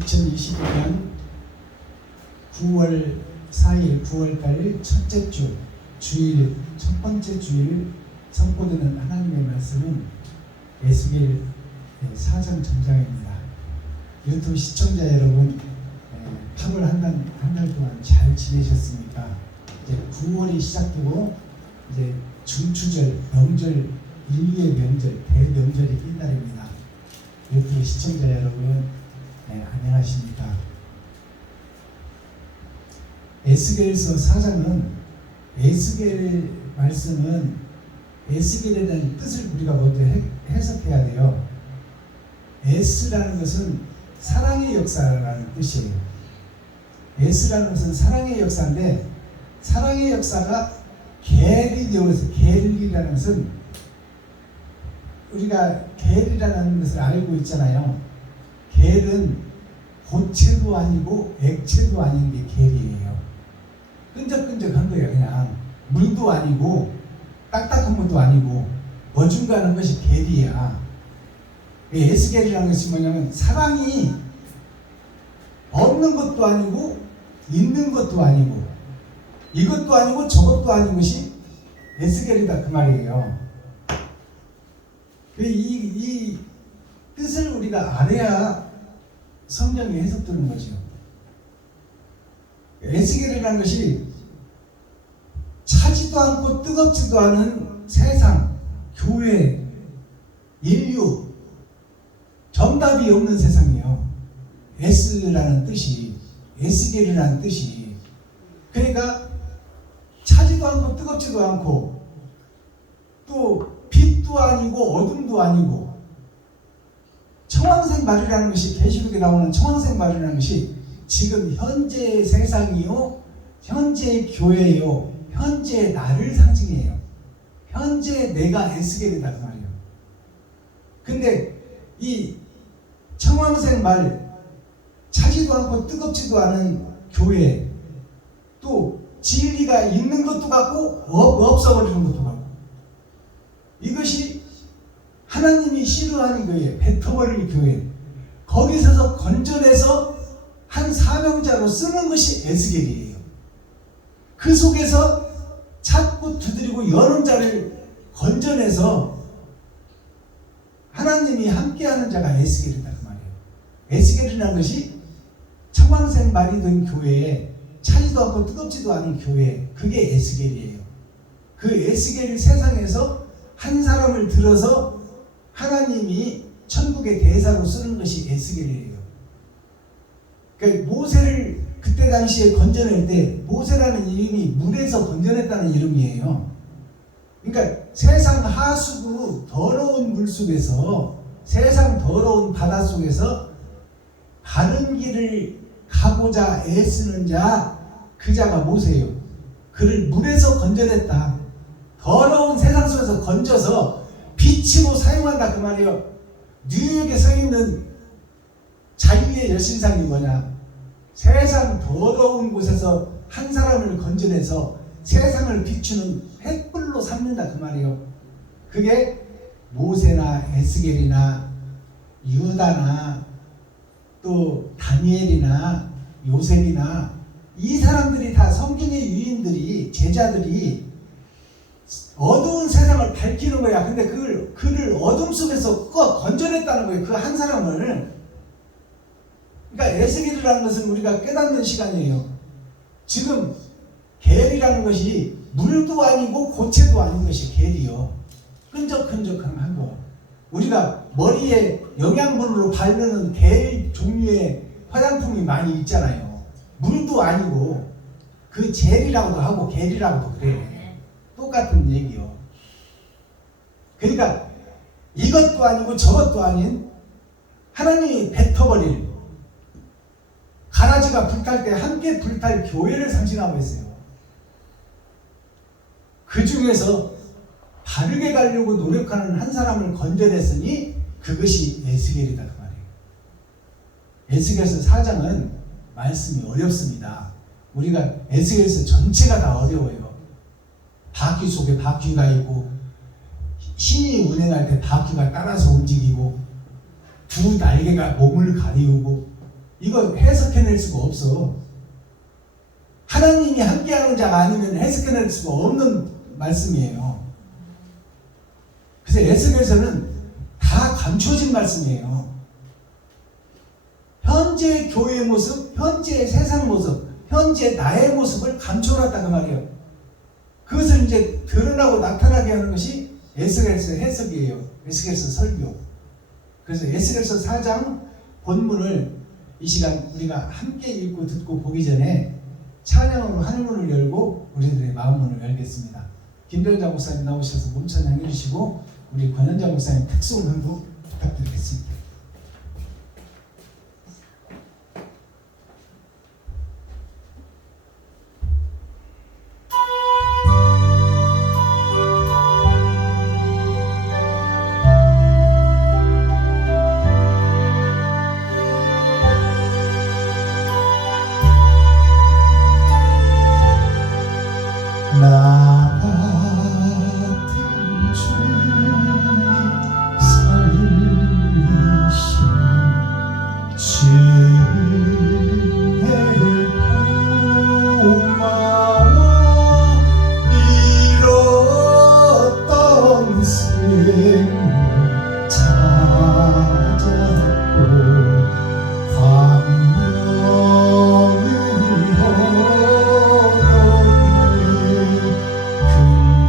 2022년 9월 4일 9월달 첫째 주 주일 첫 번째 주일 선포되는 하나님의 말씀은 에스겔 4장 전장입니다. 유튜브 시청자 여러분 8월 한 달 동안 잘 지내셨습니까? 이제 9월이 시작되고 이제 중추절, 명절, 인류의 명절, 대명절이 낀 날입니다. 유튜브 시청자 여러분 안녕하십니까? 에스겔서 4장은 에스겔 말씀은 에스겔에 대한 뜻을 우리가 먼저 해석해야 돼요. 에스라는 것은 사랑의 역사라는 뜻이에요. 에스라는 것은 사랑의 역사인데 사랑의 역사가 겔이 되어서 겔이라는 것은 우리가 겔이라는 것을 알고 있잖아요. 겔은 고체도 아니고 액체도 아닌 게 겔이에요. 끈적끈적한 거예요. 그냥 물도 아니고 딱딱한 것도 아니고 어중간한 것이 겔이야. 에스겔이라는 것이 뭐냐면 사랑이 없는 것도 아니고 있는 것도 아니고 이것도 아니고 저것도 아닌 것이 에스겔이다 그 말이에요. 이 뜻을 우리가 알아야 성경이 해석되는 거죠. 에스겔이라는 것이 차지도 않고 뜨겁지도 않은 세상, 교회, 인류, 정답이 없는 세상이에요. 에스라는 뜻이, 에스겔이라는 뜻이. 그러니까 차지도 않고 뜨겁지도 않고 또 빛도 아니고 어둠도 아니고 청황색 말이라는 것이 계시록에 나오는 청황색 말이라는 것이 지금 현재의 세상이요, 현재의 교회요, 현재의 나를 상징해요. 현재의 내가 에스겔이다 그 말이에요. 근데 이 청황색 말, 차지도 않고 뜨겁지도 않은 교회, 또 진리가 있는 것도 같고 없어버리는 것도 같고, 이것이 하나님이 싫어하는 교회, 뱉어버릴 교회, 거기서 건져내서 한 사명자로 쓰는 것이 에스겔이에요. 그 속에서 찾고 두드리고 여는 자를 건져내서 하나님이 함께하는 자가 에스겔이다 그 말이에요. 에스겔이라는 것이 청황색 말이 든 교회에 차지도 않고 뜨겁지도 않은 교회, 그게 에스겔이에요. 그 에스겔 세상에서 한 사람을 들어서 하나님이 천국의 대사로 쓰는 것이 에스겔이에요. 그러니까 모세를 그때 당시에 건져낼 때 모세라는 이름이 물에서 건져냈다는 이름이에요. 그러니까 세상 하수구 더러운 물 속에서, 세상 더러운 바다 속에서 바른 길을 가고자 애쓰는 자, 그 자가 모세예요. 그를 물에서 건져냈다. 더러운 세상 속에서 건져서 빛으로 사용한다 그 말이에요. 뉴욕에 서 있는 자유의 여신상이 뭐냐? 세상 더러운 곳에서 한 사람을 건져내서 세상을 비추는 횃불로 삼는다 그 말이에요. 그게 모세나 에스겔이나 유다나 또 다니엘이나 요셉이나 이 사람들이 다 성경의 유인들이, 제자들이 어두운 세상을 밝히는 거야. 근데 그를 어둠 속에서 건져냈다는 거예요. 그 한 사람을. 그러니까 에스겔이라는 것은 우리가 깨닫는 시간이에요. 지금 겔이라는 것이 물도 아니고 고체도 아닌 것이 겔이요. 끈적끈적한 거. 우리가 머리에 영양분으로 바르는 겔 종류의 화장품이 많이 있잖아요. 물도 아니고 그 젤이라고도 하고 겔이라고도 그래. 똑같은 얘기요. 그러니까 이것도 아니고 저것도 아닌 하나님이 뱉어버릴, 가라지가 불탈 때 함께 불탈 교회를 상징하고 있어요. 그 중에서 바르게 가려고 노력하는 한 사람을 건져냈으니 그것이 에스겔이다 그 말이에요. 에스겔서 4장은 말씀이 어렵습니다. 우리가 에스겔서 전체가 다 어려워요. 바퀴 속에 바퀴가 있고 신이 운행할 때 바퀴가 따라서 움직이고 두 날개가 몸을 가리우고 이거 해석해낼 수가 없어. 하나님이 함께하는 자가 아니면 해석해낼 수가 없는 말씀이에요. 그래서 에스겔서는 다 감춰진 말씀이에요. 현재 교회의 모습, 현재 세상 모습, 현재 나의 모습을 감춰놨다 그 말이에요. 그것을 이제 드러나고 나타나게 하는 것이 에스겔서 해석이에요. 에스겔서 설교. 그래서 에스겔서 4장 본문을 이 시간 우리가 함께 읽고 듣고 보기 전에 찬양으로 하늘문을 열고 우리들의 마음문을 열겠습니다. 김병자 목사님 나오셔서 몸찬양 해주시고 우리 권현자 목사님 특송 한곡 부탁드리겠습니다. 나 같은 죄인 살리신 주의 고마워 잃었던 생명 찾았고 광명을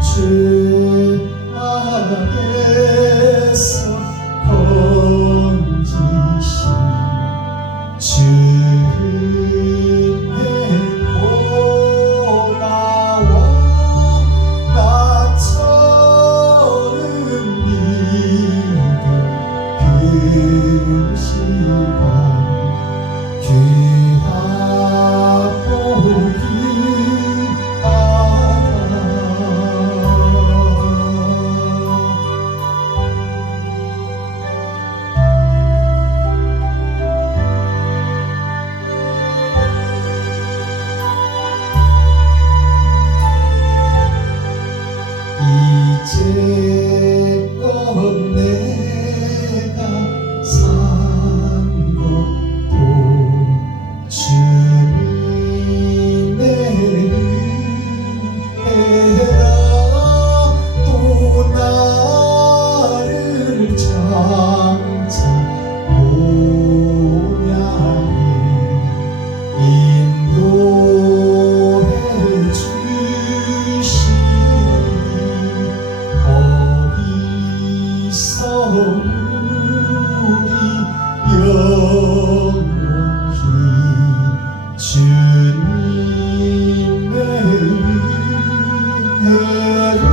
주 앞에서 건지신 주의 고마워 나처럼 믿음 그 시간 귀한 복이 이제껏 내가 산 것도 주님의 은혜라 또 나를 장차 보냐니 인도해 주시니 거기서 우리 영원히 주님의 은혜로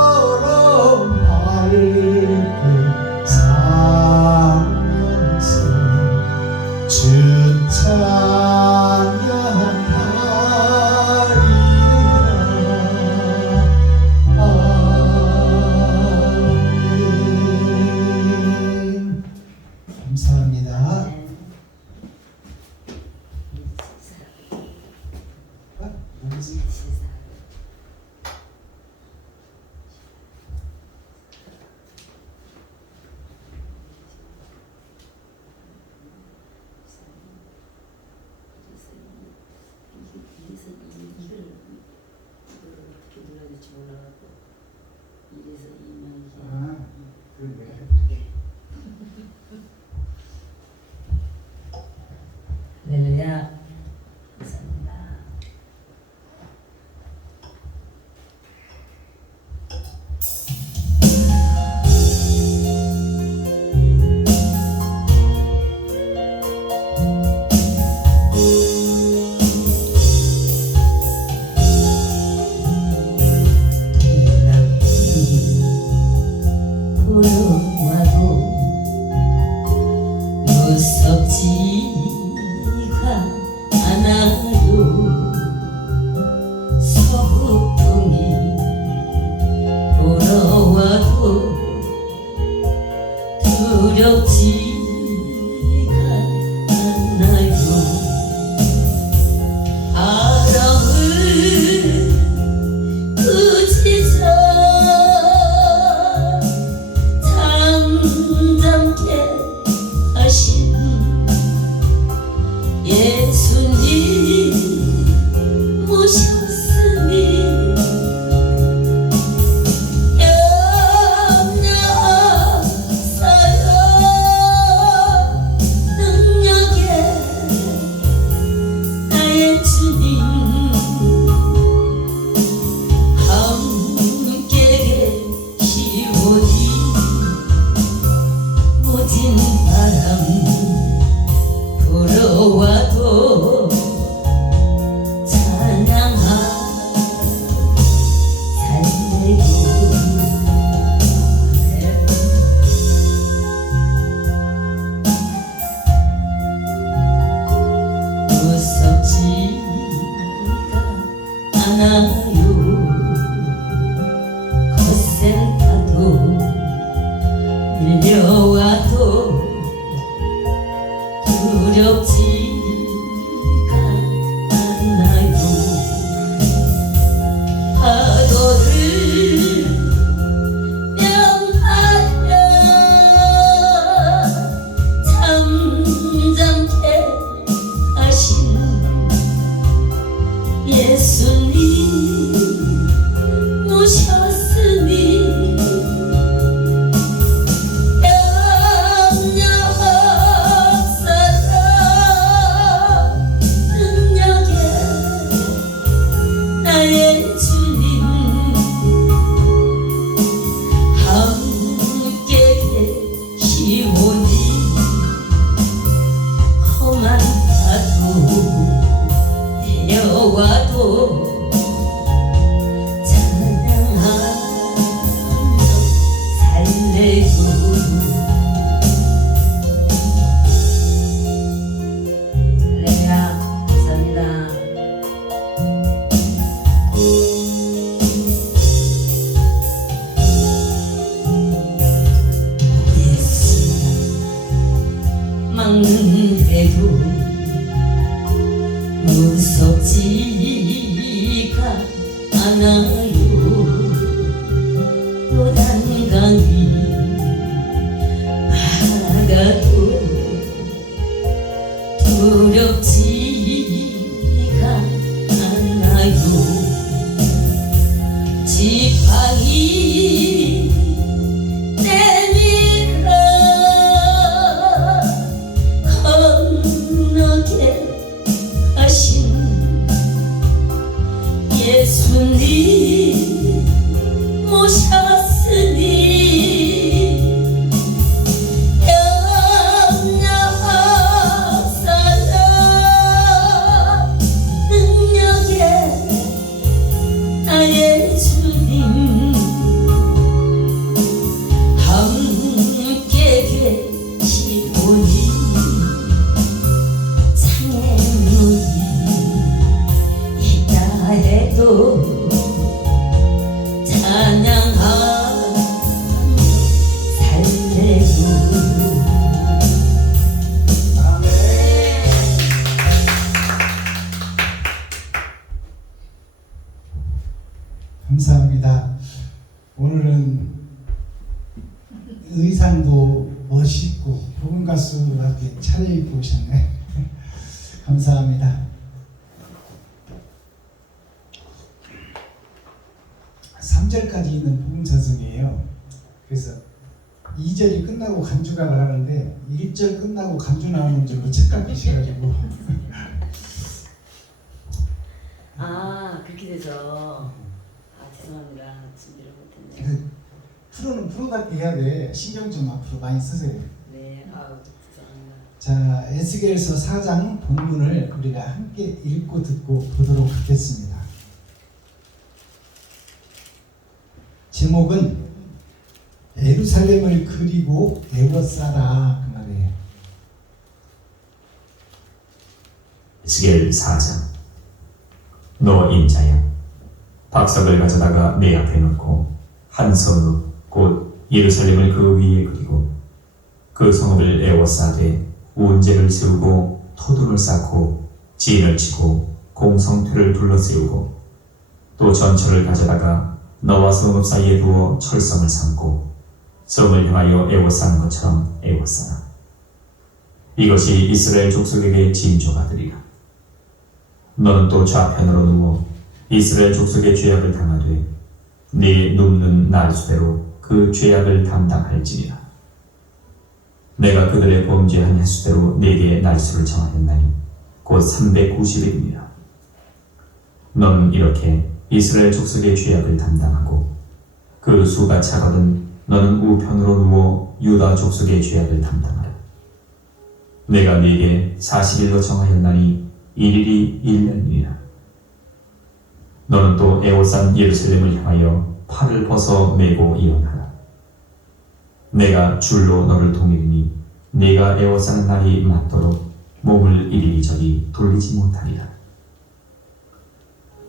해처럼 밝게 살면서 주 찬양하리라. 두렵지가 않아요. 파도를 명하여 잠잠케 하신 예수님 모셨으니 영영없어도 능력에 나의 주님 함께 계시오니 험한 파도 내려와도 찬양하며 살래요. 할렐루야. 감사합니다. 예수야 막는데도 무섭지가 않아요. 요단강이 막아도 두렵지가 않아요. 지팡이 내밀어 건너게 하신 예수님 모셨으니 영영없어도 능력에 나의 주님 함께 계시오니 상의 눈이 있다 해도 찬양하며 살래요. 아멘. 감사합니다. 오늘은 의상도 멋있고 복음 가수답게 차려입고 오셨네. 감사합니다. 3절까지 있는 복음 찬송이에요. 그래서 2절이 끝나고 간주가 나가는데 1절 끝나고 간주 나오는 줄로 착각하셔가지고 아 그렇게 돼서 죄송합니다. 준비를 못했네요. 그 프로는 프로답게 해야 돼. 신경 좀 앞으로 많이 쓰세요. 네, 죄송합니다. 자, 에스겔서 4장 본문을 우리가 함께 읽고 듣고 보도록 하겠습니다. 제목은 예루살렘을 그리고 애워싸라 그 말이에요. 에스겔 4장. 너 인자야, 박석을 가져다가 내 앞에 놓고 한 성읍 곧 예루살렘을 그 위에 그리고 그 성읍을 애워싸되 운제를 세우고 토둔을 쌓고 지인을 치고 공성틀을 둘러세우고 또 전철을 가져다가 너와 성읍 사이에 두어 철성을 삼고 성을 향하여 애워싸는 것처럼 애워싸라. 이것이 이스라엘 족속에게 징조가 되리라. 너는 또 좌편으로 누워 이스라엘 족속의 죄악을 당하되 네 눕는 날수대로 그 죄악을 담당할지니라. 내가 그들의 범죄한 횟수대로 네게 날수를 정하였나니 곧 390일이니라. 너는 이렇게 이스라엘 족속의 죄악을 담당하고 그 수가 차거든 너는 우편으로 누워 유다 족속의 죄악을 담당하라. 내가 네게 40일로 정하였나니 1일이 1년이니라. 너는 또 애워싼 예루살렘을 향하여 팔을 벗어 메고 일어나라. 내가 줄로 너를 동이리니 네가 애워싸는 날이 맞도록 몸을 이리저리 돌리지 못하리라.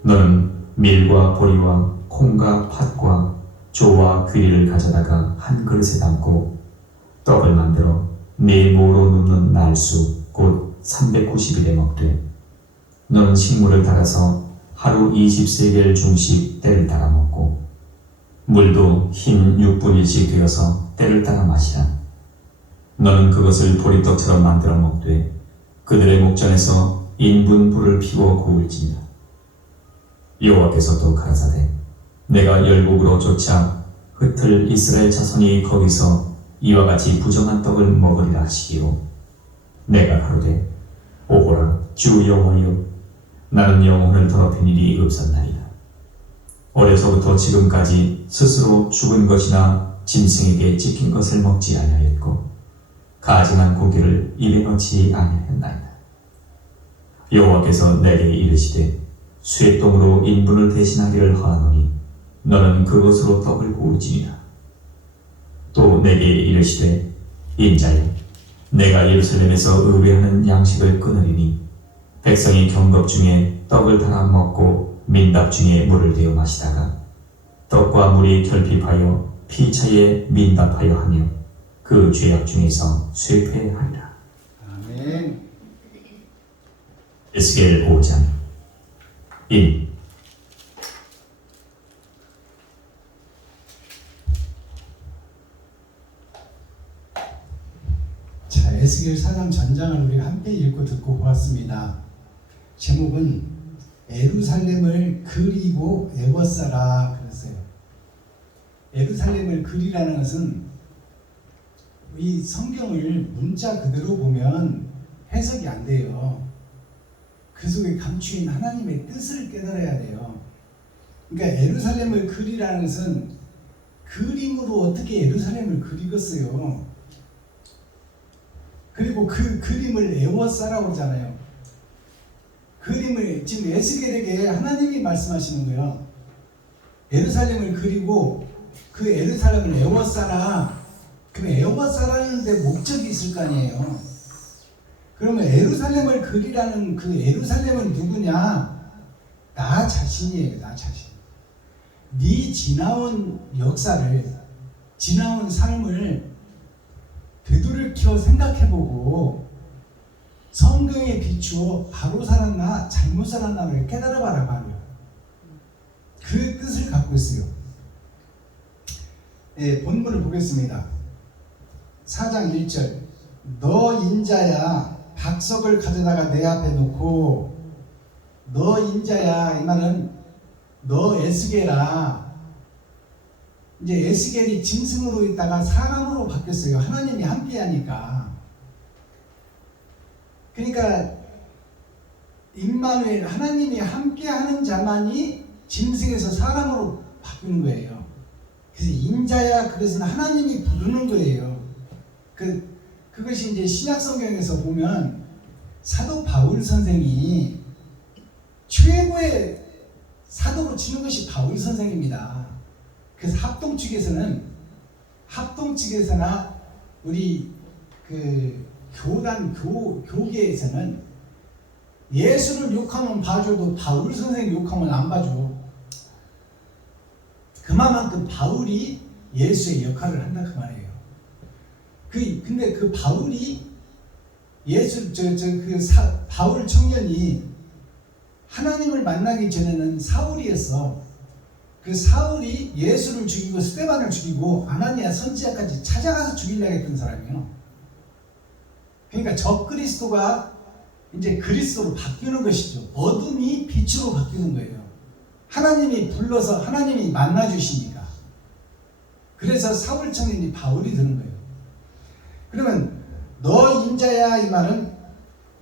너는 밀과 보리와 콩과 팥과 조와 귀리를 가져다가 한 그릇에 담고 떡을 만들어 네 모로 눕는 날수 곧 390일에 먹되 너는 식물을 달아서 하루 20세겔 중씩 때를 따라 먹고 물도 흰 6분일씩 되어서 때를 따라 마시라. 너는 그것을 보리떡처럼 만들어 먹되 그들의 목전에서 인분 불을 피워 구울지니라. 여호와께서 또 가라사대 내가 열국으로 쫓아 흩을 이스라엘 자손이 거기서 이와 같이 부정한 떡을 먹으리라 하시기로 내가 가로되 오호라 주 여호와여 나는 영혼을 더럽힌 일이 없었나이다. 어려서부터 지금까지 스스로 죽은 것이나 짐승에게 찢긴 것을 먹지 아니하였고 가증한 고기를 입에 넣지 아니하였나이다. 여호와께서 내게 이르시되 쇠똥으로 인분을 대신하기를 허하노니 너는 그것으로 떡을 구울지니라. 또 내게 이르시되 인자여 내가 예루살렘에서 의뢰하는 양식을 끊으리니 백성이 경겁 중에 떡을 달아 먹고 민답 중에 물을 데워 마시다가 떡과 물이 결핍하여 피차에 민답하여 하며 그 죄악 중에서 쇠퇴하리라. 아멘. 에스겔 5장 1. 자, 에스겔 4장 전장을 우리가 함께 읽고 듣고 보았습니다. 제목은 예루살렘을 그리고 애워싸라 그랬어요. 예루살렘을 그리라는 것은 이 성경을 문자 그대로 보면 해석이 안 돼요. 그 속에 감추인 하나님의 뜻을 깨달아야 돼요. 그러니까 예루살렘을 그리라는 것은 그림으로 어떻게 예루살렘을 그리겠어요. 그리고 그 그림을 애워싸라고 그러잖아요. 그림을 지금 에스겔에게 하나님이 말씀하시는 거예요. 예루살렘을 그리고 그 예루살렘을 애워싸라. 그럼 애워싸라는 데 목적이 있을 거 아니에요. 그러면 예루살렘을 그리라는 그 예루살렘은 누구냐? 나 자신이에요. 나 자신. 네 지나온 역사를, 지나온 삶을 되돌이켜 생각해보고 성경에 비추어 바로 살았나 잘못 살았나를 깨달아봐라 말이에요. 그 뜻을 갖고 있어요. 예, 본문을 보겠습니다. 4장 1절 너 인자야 박석을 가져다가 내 앞에 놓고 너 인자야 이 말은 너 에스겔아. 이제 에스겔이 짐승으로 있다가 사람으로 바뀌었어요. 하나님이 함께하니까. 그러니까 임마누엘 하나님이 함께하는 자만이 짐승에서 사람으로 바뀌는 거예요. 그래서 인자야 그것은 하나님이 부르는 거예요. 그것이 이제 신약 성경에서 보면 사도 바울 선생이 최고의 사도로 치는 것이 바울 선생입니다. 그래서 합동 측에서나 우리 그 교계에서는 예수를 욕하면 봐줘도 바울 선생 욕하면 안 봐줘. 그만큼 바울이 예수의 역할을 한다 그 말이에요. 근데 그 바울이 바울 청년이 하나님을 만나기 전에는 사울이었어. 그 사울이 예수를 죽이고 스데반을 죽이고 아나니아 선지자까지 찾아가서 죽이려고 했던 사람이에요. 그러니까 적그리스도가 이제 그리스도로 바뀌는 것이죠. 어둠이 빛으로 바뀌는 거예요. 하나님이 불러서 하나님이 만나주시니까. 그래서 사울 청년이 바울이 되는 거예요. 그러면 너 인자야 이 말은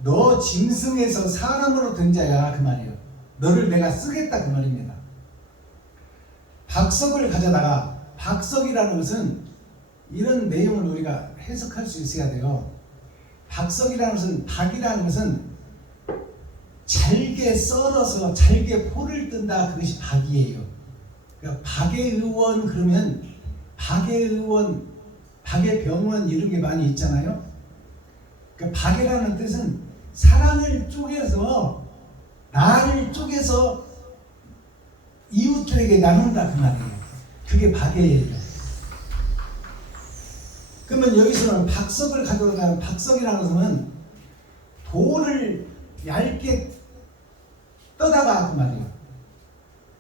너 짐승에서 사람으로 된 자야 그 말이에요. 너를 내가 쓰겠다 그 말입니다. 박석을 가져다가 박석이라는 것은 이런 내용을 우리가 해석할 수 있어야 돼요. 박석이라는 것은 박이라는 것은 잘게 썰어서 잘게 포를 뜬다 그것이 박이에요. 그러니까 박의 의원 그러면 박의 의원 박의 병원 이런 게 많이 있잖아요. 그러니까 박이라는 뜻은 사랑을 쪼개서 나를 쪼개서 이웃들에게 나눈다 그 말이에요. 그게 박이에요. 그러면 여기서는 박석을 가져다가 박석이라는 것은 돌을 얇게 떠다가 그 말이에요.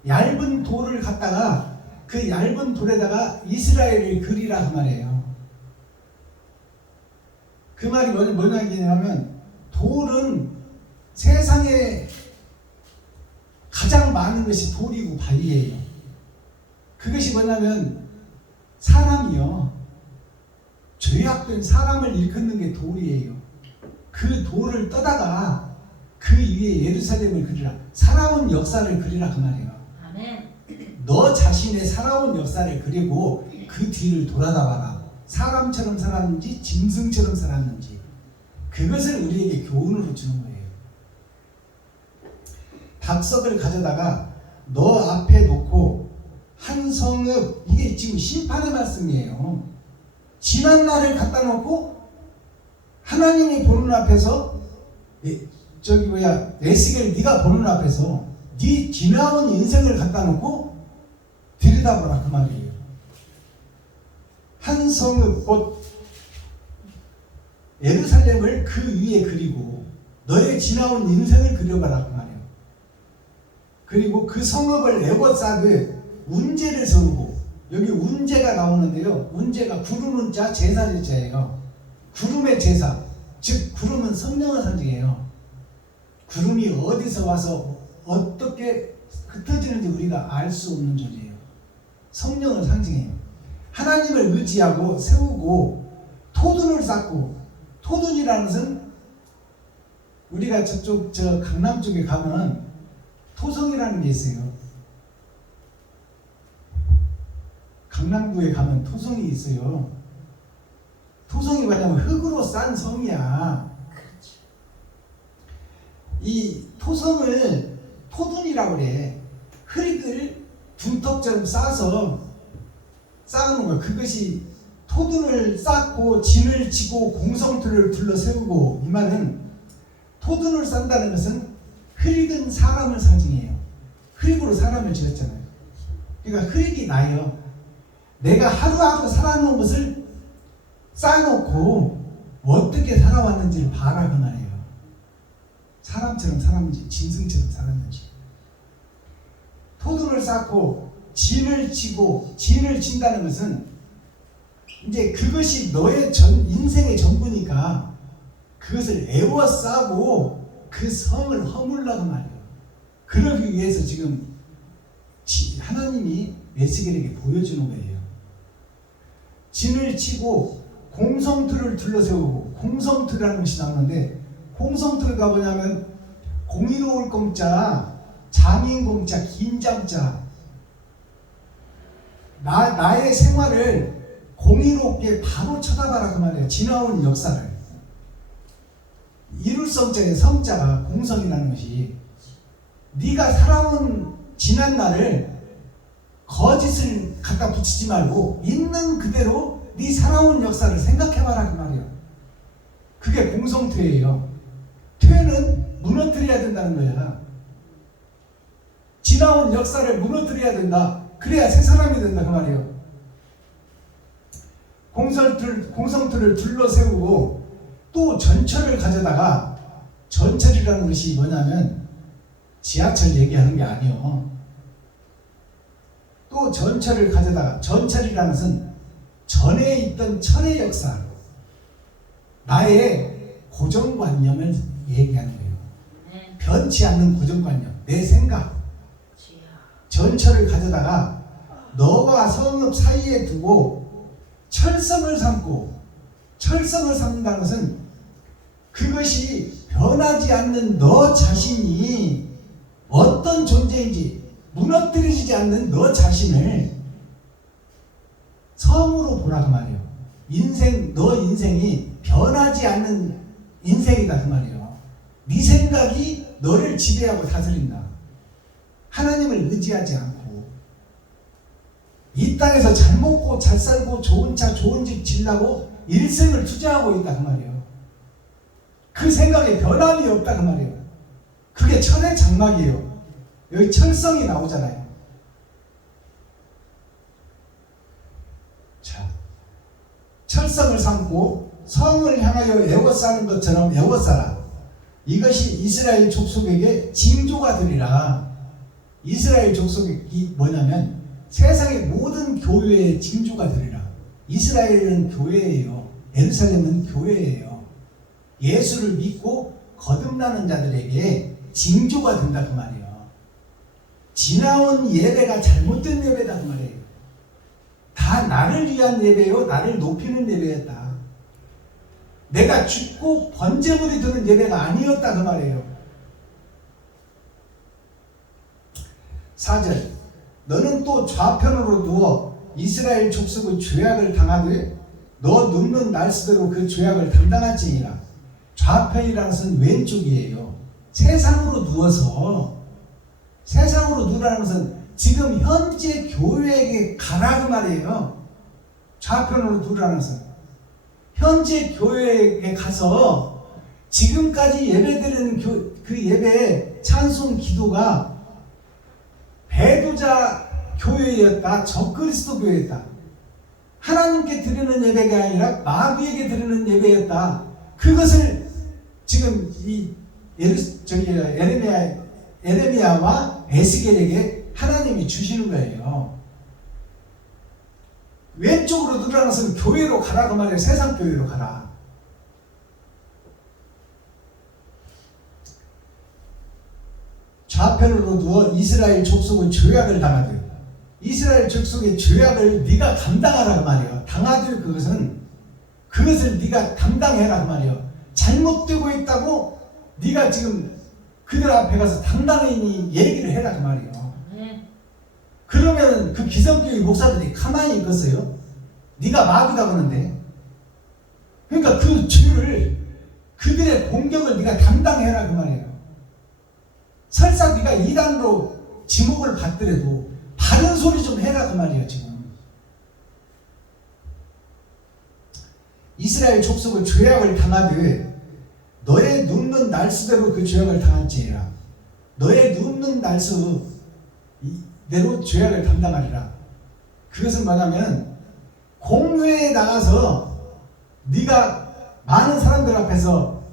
얇은 돌을 갖다가 그 얇은 돌에다가 이스라엘을 그리라 그 말이에요. 그 말이 뭐냐 얘기냐면 돌은 세상에 가장 많은 것이 돌이고 바위예요. 그것이 뭐냐면 사람이요. 죄악된 사람을 일컫는 게 돌이에요. 그 돌을 떠다가 그 위에 예루살렘을 그리라. 살아온 역사를 그리라 그 말이에요. 아멘. 너 자신의 살아온 역사를 그리고 그 뒤를 돌아다 봐라. 사람처럼 살았는지 짐승처럼 살았는지 그것을 우리에게 교훈으로 주는 거예요. 닭석을 가져다가 너 앞에 놓고 한 성읍, 이게 지금 심판의 말씀이에요. 지난 날을 갖다 놓고 하나님이 보는 앞에서 에스겔 네가 보는 앞에서 네 지나온 인생을 갖다 놓고 들여다보라 그 말이에요. 한 성읍 곧 예루살렘을 그 위에 그리고 너의 지나온 인생을 그려봐라 그 말이에요. 그리고 그 성읍을 에워싸되 운제를 세우고, 여기 운제가 나오는데요. 운제가 구르는 자, 제사의 자예요. 구름의 제사, 즉 구름은 성령을 상징해요. 구름이 어디서 와서 어떻게 흩어지는지 우리가 알 수 없는 존재예요. 성령을 상징해요. 하나님을 의지하고 세우고 토둔을 쌓고, 토둔이라는 것은 우리가 저쪽 강남 쪽에 가면 토성이라는 게 있어요. 강남구에 가면 토성이 있어요. 토성이 뭐냐면 흙으로 싼 성이야. 이 토성을 토둔이라고 그래. 흙을 둔턱처럼 쌓아서 쌓는 거야. 그것이 토둔을 쌓고 진을 치고 공성틀을 둘러 세우고, 이 말은 토둔을 쌓는다는 것은 흙은 사람을 상징해요. 흙으로 사람을 지었잖아요. 그러니까 흙이 나요. 내가 하루하루 살아놓은 것을 쌓아놓고 어떻게 살아왔는지를 봐라 그 말이에요. 사람처럼 살았는지 짐승처럼 살았는지. 토둔을 쌓고 진을 치고, 진을 친다는 것은 이제 그것이 너의 인생의 전부니까 그것을 에워싸고 그 성을 허물라고 말이에요. 그러기 위해서 지금 하나님이 에스겔에게 보여주는 거예요. 진을 치고 공성틀을 둘러세우고, 공성틀이라는 것이 나오는데, 공성틀가 뭐냐면 공의로울 공자, 장인 공자, 긴장자. 나의 생활을 공의롭게 바로 쳐다봐라 그 말이에요. 지나온 역사를. 이룰성자의 성자가 공성이라는 것이, 네가 살아온 지난 날을 거짓을 갖다 붙이지 말고 있는 그대로 네 살아온 역사를 생각해봐라 그 말이에요. 그게 공성퇴예요. 퇴는 무너뜨려야 된다는 거야. 지나온 역사를 무너뜨려야 된다. 그래야 새 사람이 된다 그 말이에요. 공성틀을 둘러세우고 또 전철을 가져다가, 전철이라는 것이 뭐냐면 지하철 얘기하는 게 아니에요. 또 전철을 가져다가, 전철이라는 것은 전에 있던 철의 역사, 나의 고정관념을 얘기하는 거예요. 변치 않는 고정관념, 내 생각. 전철을 가져다가 너와 성읍 사이에 두고 철성을 삼고, 철성을 삼는다는 것은 그것이 변하지 않는 너 자신이 어떤 존재인지, 무너뜨리지 않는 너 자신을 성으로 보라 그 말이에요. 너 인생이 변하지 않는 인생이다 그 말이에요. 네 생각이 너를 지배하고 다스린다. 하나님을 의지하지 않고 이 땅에서 잘 먹고 잘 살고 좋은 차 좋은 집 지려고 일생을 투자하고 있다 그 말이에요. 그 생각에 변함이 없다 그 말이에요. 그게 철의 장막이에요. 여기 철성이 나오잖아요. 자, 철성을 삼고 성을 향하여 에워싸는 것처럼 에워싸라. 이것이 이스라엘 족속에게 징조가 되리라. 이스라엘 족속이 뭐냐면 세상의 모든 교회의 징조가 되리라. 이스라엘은 교회예요. 예루살렘은 교회예요. 예수를 믿고 거듭나는 자들에게 징조가 된다 그 말이에요. 지나온 예배가 잘못된 예배다 그 말이에요. 다 나를 위한 예배요, 나를 높이는 예배였다. 내가 죽고 번제물이 되는 예배가 아니었다 그 말이에요. 4절 너는 또 좌편으로 누워 이스라엘 족속의 죄악을 당하되 너 눕는 날수대로 그 죄악을 담당할지니라. 좌편이라는 것은 왼쪽이에요. 세상으로 누워서, 세상으로 누우라는 것은 지금 현재 교회에게 가라 그 말이에요. 좌편으로 누우라는 것은 현재 교회에 가서 지금까지 예배드리는 그 예배의 찬송 기도가 배도자 교회였다. 적그리스도 교회였다. 하나님께 드리는 예배가 아니라 마귀에게 드리는 예배였다. 그것을 지금 이 에레미야와 에스겔에게 하나님이 주시는 거예요. 왼쪽으로 누르라는 것은 교회로 가라 그 말이에요. 세상 교회로 가라. 좌편으로 누워 이스라엘 족속의 죄악을 당하되 이스라엘 족속의 죄악을 네가 감당하라 그 말이에요. 당하되 그것을 네가 감당해라 그 말이에요. 잘못되고 있다고 네가 지금 그들 앞에 가서 당당히 얘기를 해라 그 말이에요. 그러면 그 기성교회 목사들이 가만히 있겠어요? 네가 마귀다 그러는데. 그러니까 그 죄를, 그들의 공격을 네가 담당해라 그 말이에요. 설사 네가 이단으로 지목을 받더라도 바른 소리 좀 해라 그 말이에요. 지금 이스라엘 족속의 죄악을 당하되 너의 눕는 날수대로 그 죄악을 당할지니라. 너의 눕는 날수대로 죄악을 담당하리라. 그것은 뭐냐면 공회에 나가서 네가 많은 사람들 앞에서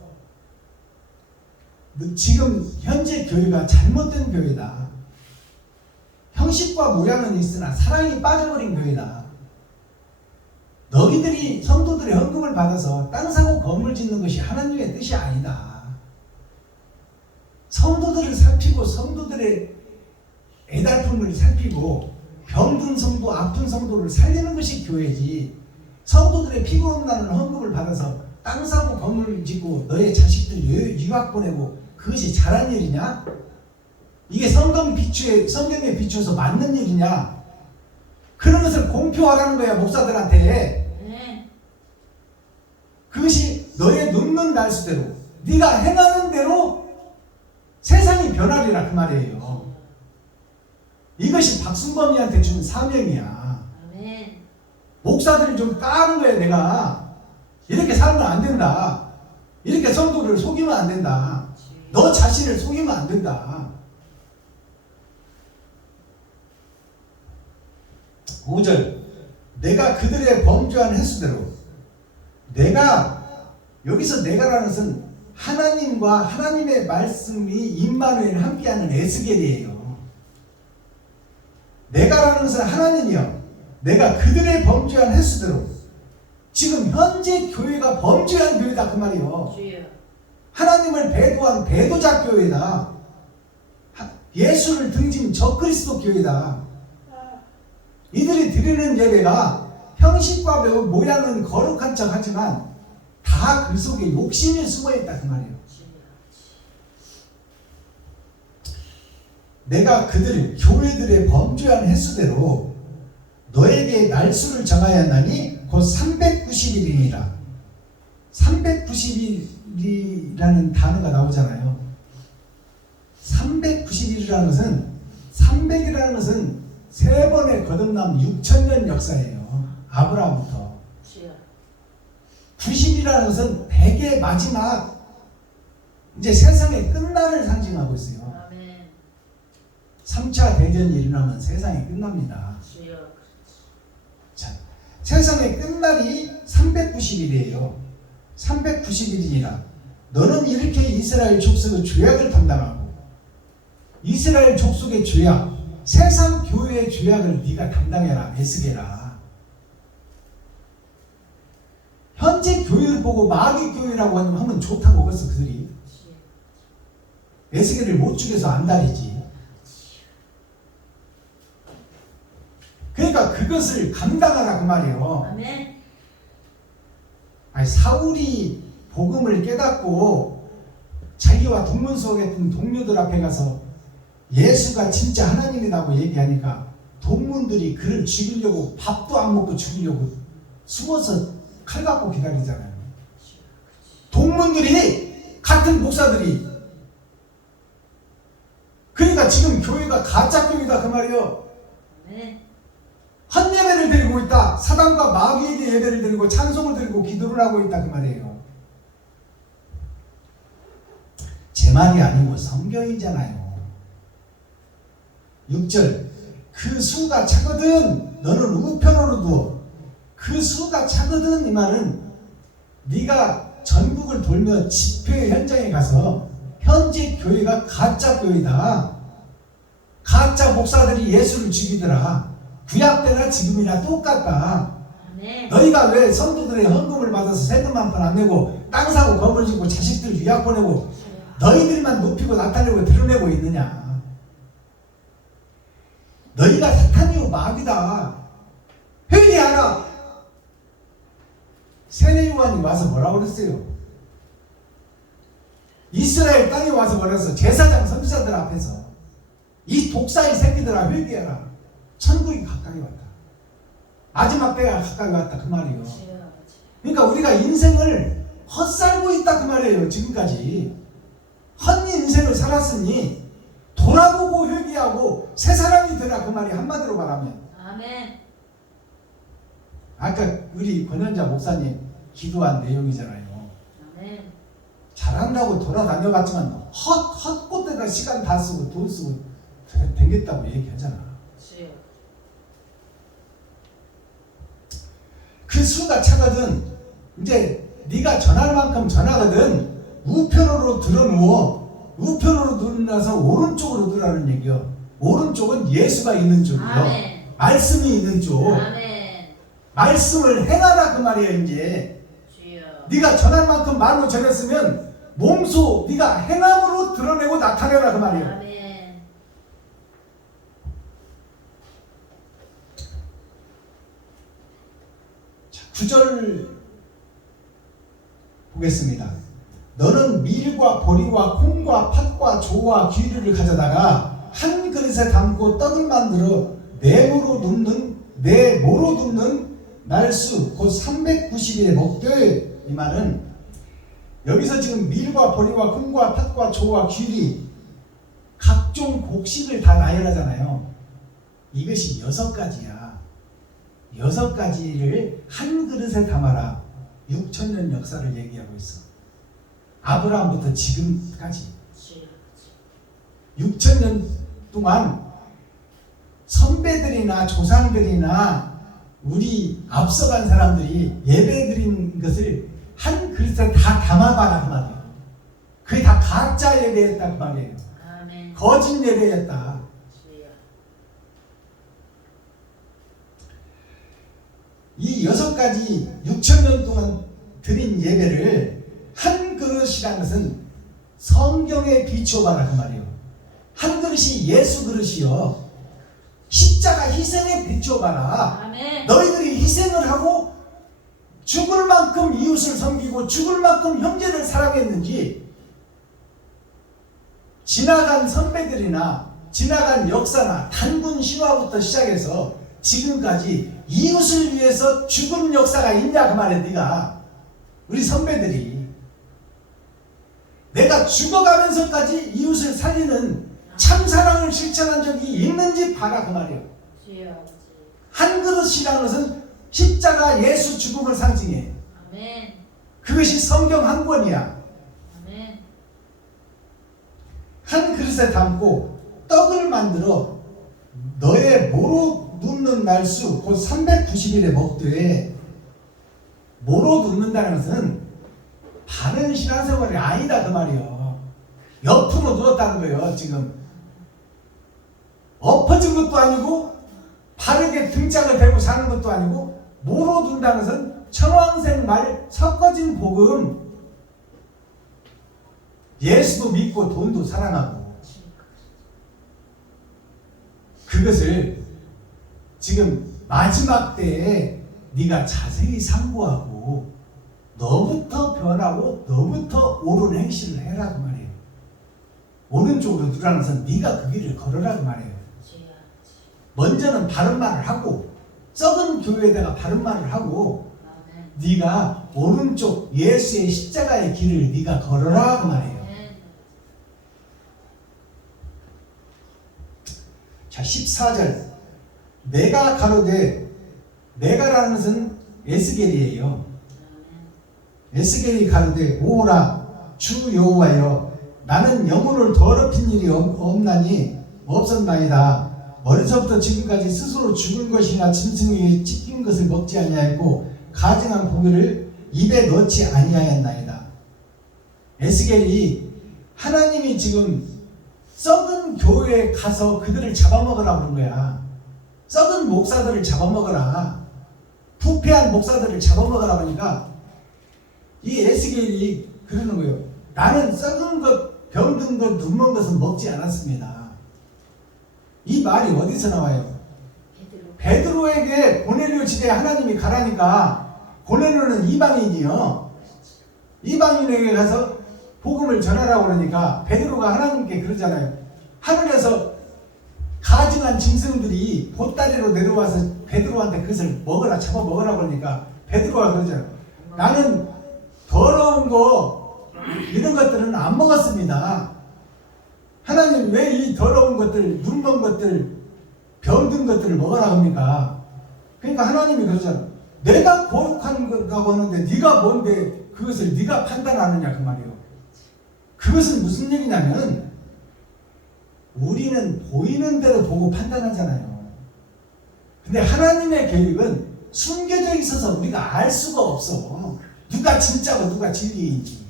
지금 현재 교회가 잘못된 교회다. 형식과 모양은 있으나 사랑이 빠져버린 교회다. 너희들이 성도들의 헌금을 받아서 땅 사고 건물 짓는 것이 하나님의 뜻이 아니다. 성도들을 살피고 성도들의 애달픔을 살피고 병든 성도, 아픈 성도를 살리는 것이 교회지. 성도들의 피고름 나는 헌금을 받아서 땅 사고 건물을 짓고 너의 자식들 유학 보내고 그것이 잘한 일이냐? 이게 성경에 비추어서 맞는 일이냐? 그런 것을 공표하라는 거야, 목사들한테. 그것이 너의 눕는 날수대로 네가 행하는 대로 세상이 변하리라 그 말이에요. 이것이 박순범이한테 준 사명이야. 목사들이 좀 까는 거야. 내가 이렇게 살면 안 된다. 이렇게 성도를 속이면 안 된다. 너 자신을 속이면 안 된다. 5절 내가 그들의 범죄한 횟수대로 여기서 내가라는 것은 하나님과 하나님의 말씀이 임마누엘 함께하는 에스겔이에요. 내가라는 것은 하나님이요. 내가 그들의 범죄한 횟수대로 지금 현재 교회가 범죄한 교회다 그 말이요. 하나님을 배도한 배도자 교회다. 예수를 등진 적그리스도 교회다. 이들이 드리는 예배가 형식과 모양은 거룩한 척 하지만 다 그 속에 욕심이 숨어있다 그 말이에요. 내가 교회들의 범죄한 횟수대로 너에게 날수를 정하였나니 곧 390일이니라. 390일이라는 단어가 나오잖아요. 390일이라는 것은 300이라는 것은 세 번의 거듭남 6,000년 역사예요. 아브라함부터. 90이라는 것은 100의 마지막 이제 세상의 끝날을 상징하고 있어요. 3차 대전이 일어나면 세상이 끝납니다. 자, 세상의 끝날이 390일이에요. 390일이니라. 너는 이렇게 이스라엘 족속의 죄악을 담당하고 이스라엘 족속의 죄악, 세상 교회의 죄악을 네가 담당해라. 에스겔아. 현재 교회를 보고 마귀 교회라고 하면 좋다고 그랬어 그들이. 에스겔을 못 죽여서 안달이지. 그러니까 그것을 감당하라 그 말이에요. 아멘. 아니, 사울이 복음을 깨닫고 자기와 동문서했던 동료들 앞에 가서 예수가 진짜 하나님이라고 얘기하니까 동문들이 그를 죽이려고 밥도 안 먹고 죽이려고 숨어서 칼 갖고 기다리잖아요. 동문들이 같은 목사들이. 그러니까 지금 교회가 가짜 교회다 그 말이에요. 아멘. 한 예배를 드리고 있다. 사단과 마귀에게 예배를 드리고 찬송을 드리고 기도를 하고 있다 그 말이에요. 제 말이 아니고 성경이잖아요. 6절 그 수가 차거든 너는 우편으로 두어. 그 수가 차거든 이 말은 네가 전국을 돌며 집회 현장에 가서 현재 교회가 가짜 교회다. 가짜 목사들이 예수를 죽이더라. 구약 때나 지금이나 똑같다. 아멘. 너희가 왜 성도들의 헌금을 받아서 세금 한 푼 안 내고 땅 사고 건물 짓고 자식들 유학 보내고 너희들만 높이고 나타내고 드러내고 있느냐. 너희가 사탄이요 마귀다. 회개하라. 세례 요한이 와서 뭐라고 그랬어요? 이스라엘 땅에 와서 뭐랬어? 제사장 선지자들 앞에서 이 독사의 새끼들아 회개하라. 천국이 가까이 왔다. 마지막 때가 가까이 왔다 그 말이에요. 그러니까 우리가 인생을 헛살고 있다 그 말이에요. 지금까지 헛 인생을 살았으니 돌아보고 회개하고 새 사람이 되라 그 말이 한마디로 말하면. 아멘. 아까 우리 권현자 목사님 기도한 내용이잖아요. 아멘. 잘한다고 돌아다녀봤지만 헛것에다 시간 다 쓰고 돈 쓰고 댕겼다고 얘기하잖아. 그 수가 차거든 이제 네가 전할 만큼 전하거든 우편으로 들어누워. 우편으로 누워서 오른쪽으로 누라는 얘기요. 오른쪽은 예수가 있는 쪽이요. 아멘. 말씀이 있는 쪽. 아멘. 말씀을 행하라 그 말이에요. 이제 주여. 네가 전할 만큼 말로 전했으면 몸소 네가 행함으로 드러내고 나타내라 그 말이에요. 아멘. 자, 9절 보겠습니다. 너는 밀과 보리와 콩과 팥과 조와 귀류를 가져다가 한 그릇에 담고 떡을 만들어 내 모로 눕는 날수 곧 390일에 먹되. 이 말은 여기서 지금 밀과 보리와 콩과 팥과 조와 귀리 각종 곡식을 다 나열하잖아요. 이것이 6가지야. 6가지를 한 그릇에 담아라. 6,000년 역사를 얘기하고 있어. 아브라함부터 지금까지 6,000년 동안 선배들이나 조상들이나 우리 앞서간 사람들이 예배드린 것을 한 그릇에 다 담아봐라 그 말이에요. 그게 다 가짜 예배였다 그 말이에요. 아멘. 거짓 예배였다. 주여. 이 6가지 6,000년 동안 드린 예배를 한 그릇이라는 것은 성경에 비춰봐라 그 말이에요. 한 그릇이 예수 그릇이요. 십자가 희생에 비춰봐라. 아멘. 너희들이 희생을 하고 죽을 만큼 이웃을 섬기고 죽을 만큼 형제를 사랑했는지 지나간 선배들이나 지나간 역사나 단군 신화부터 시작해서 지금까지 이웃을 위해서 죽은 역사가 있냐 그 말이야. 네가 우리 선배들이 내가 죽어가면서까지 이웃을 살리는 참사랑을 실천한 적이 있는지 봐라 그 말이에요. 주여. 한 그릇이라는 것은 십자가 예수 죽음을 상징해. 아멘. 그것이 성경 한 권이야. 아멘. 한 그릇에 담고 떡을 만들어 너의 모로 눕는 날수 곧 390일에 먹되. 모로 눕는다는 것은 바른 신앙생활이 아니다 그 말이요. 옆으로 누웠다는 거예요. 지금 엎어진 것도 아니고 바르게 등짝을 대고 사는 것도 아니고 뭐로 둔다는 것은 청황생 말 섞어진 복음. 예수도 믿고 돈도 사랑하고 그것을 지금 마지막 때에 네가 자세히 상고하고 너부터 변하고 너부터 옳은 행실을 해라 그 말이에요. 오른쪽으로 누라는 것은 네가 그 길을 걸으라 그 말이에요. 먼저는 바른 말을 하고 썩은 교회에다가 바른 말을 하고 네가 오른쪽 예수의 십자가의 길을 네가 걸어라 그 말이에요. 자 14절 내가 가로되 내가라는 것은 에스겔이에요. 에스겔이 가로되 오라 주 여호와여 나는 영혼을 더럽힌 일이 없나니 없었나이다. 어려서부터 지금까지 스스로 죽은 것이나 짐승에게 찢긴 것을 먹지 아니하였고 가증한 고기를 입에 넣지 아니하였나이다. 에스겔이 하나님이 지금 썩은 교회에 가서 그들을 잡아먹으라 그런 거야. 썩은 목사들을 잡아먹으라. 부패한 목사들을 잡아먹으라 그러니까 이 에스겔이 그러는 거예요. 나는 썩은 것, 병든 것, 눈먼 것은 먹지 않았습니다. 이 말이 어디서 나와요? 베드로에게 고넬료 집에 하나님이 가라니까 고넬료는 이방인이요. 이방인에게 가서 복음을 전하라고 그러니까 베드로가 하나님께 그러잖아요. 하늘에서 가증한 짐승들이 보따리로 내려와서 베드로한테 그것을 먹으라 잡아먹으라 그러니까 베드로가 그러잖아요. 나는 더러운 거 이런 것들은 안 먹었습니다. 하나님 왜 이 더러운 것들, 눈먼 것들, 병든 것들을 먹으라 합니까? 그러니까 하나님이 그러잖아요. 내가 거룩한 거라고 하는데 네가 뭔데 그것을 네가 판단하느냐 그 말이에요. 그것은 무슨 얘기냐면 우리는 보이는 대로 보고 판단하잖아요. 근데 하나님의 계획은 숨겨져 있어서 우리가 알 수가 없어. 누가 진짜고 누가 진리인지.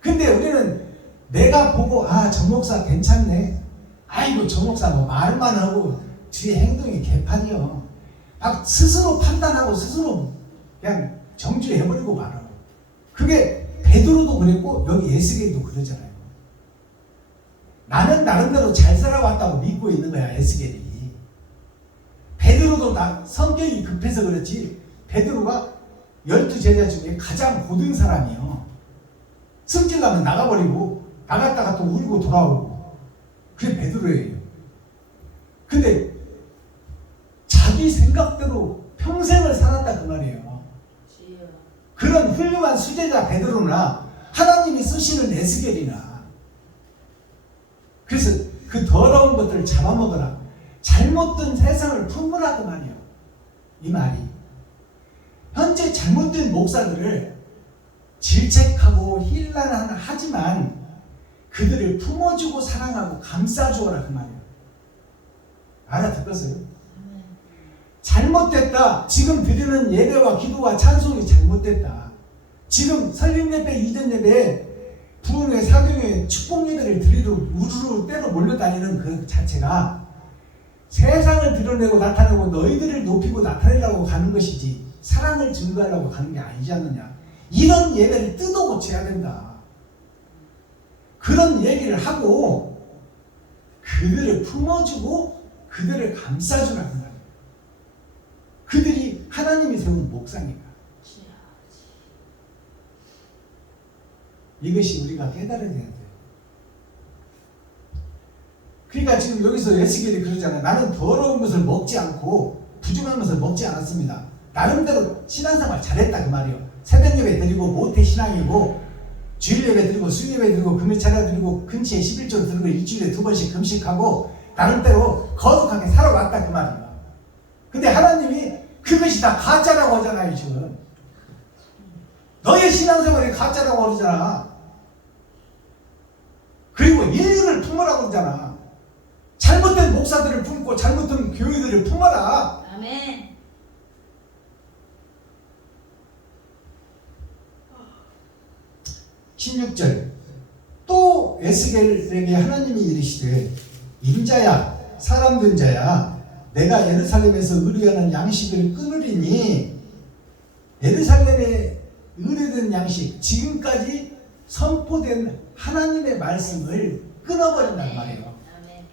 근데 우리는 내가 보고 저 목사 괜찮네. 아이고 저 목사 뭐 말만 하고 뒤에 행동이 개판이요. 막 스스로 판단하고 스스로 그냥 정죄해버리고 말아. 그게 베드로도 그랬고 여기 에스겔도 그러잖아요. 나는 나름대로 잘 살아왔다고 믿고 있는 거야 에스겔이. 베드로도 성격이 급해서 그렇지 베드로가 12제자 중에 가장 고든 사람이요. 승질나면 나가버리고 나갔다가 또 울고 돌아오고 그게 베드로예요. 근데 자기 생각대로 평생을 살았다 그 말이에요. 그런 훌륭한 수제자 베드로나 하나님이 쓰시는 에스겔이나 그래서 그 더러운 것들을 잡아먹으라. 잘못된 세상을 품으라 그 말이에요. 이 말이 현재 잘못된 목사들을 질책하고 힐난하지만 그들을 품어주고 사랑하고 감싸주어라 그 말이에요. 알아듣겠어요? 잘못됐다. 지금 드리는 예배와 기도와 찬송이 잘못됐다. 지금 설립 예배, 이전 예배에 부흥회, 사경회, 축복 예배를 드리러 우르르 때로 몰려다니는 그 자체가 세상을 드러내고 나타내고 너희들을 높이고 나타내려고 가는 것이지 사랑을 증거하려고 가는 게 아니지 않느냐. 이런 예배를 뜯어 고쳐야 된다. 그런 얘기를 하고 그들을 품어주고 그들을 감싸주라는 거예요. 그들이 하나님이 세운 목사니까. 이것이 우리가 깨달아야 돼요. 그러니까 지금 여기서 에스겔이 그러잖아요. 나는 더러운 것을 먹지 않고 부정한 것을 먹지 않았습니다. 나름대로 신앙생활 잘했다 그 말이에요. 새벽 예배 드리고 모태 신앙이고 주일 예배 드리고 수요 예배 드리고 금요 차례 드리고 근치에 11조 드리고 일주일에 2번씩 금식하고 나름대로 거룩하게 살아왔다 그 말이에요. 근데 하나님이 그것이 다 가짜라고 하잖아요. 지금 너의 신앙생활이 가짜라고 그러잖아. 그리고 인류를 품으라고 그러잖아. 잘못된 목사들을 품고 잘못된 교회들을 품어라. 아멘. 16절 또 에스겔에게 하나님이 이르시되 인자야 사람 된 자야 내가 예루살렘에서 의뢰하는 양식을 끊으리니 예루살렘에 의뢰된 양식 지금까지 선포된 하나님의 말씀을 끊어버린단 말이에요. 아멘.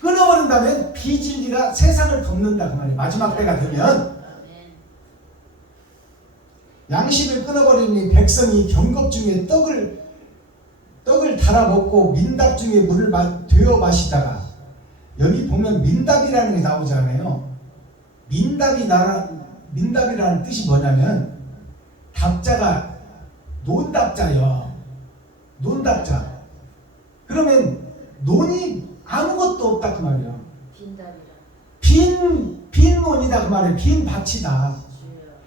끊어버린다면 비진리가 세상을 덮는다 그 말이에요. 마지막 때가 되면 아멘. 양식을 끊어버리니 백성이 경겁 중에 떡을 달아 먹고 민답 중에 물을 되어 마시다가 여기 보면 민답이라는 게 나오잖아요. 민답이라는 뜻이 뭐냐면 답자가 논답자요. 논답자. 그러면 논이 아무것도 없다 그 말이에요. 빈답이라. 빈 논이다 그 말이에요. 빈 밭이다.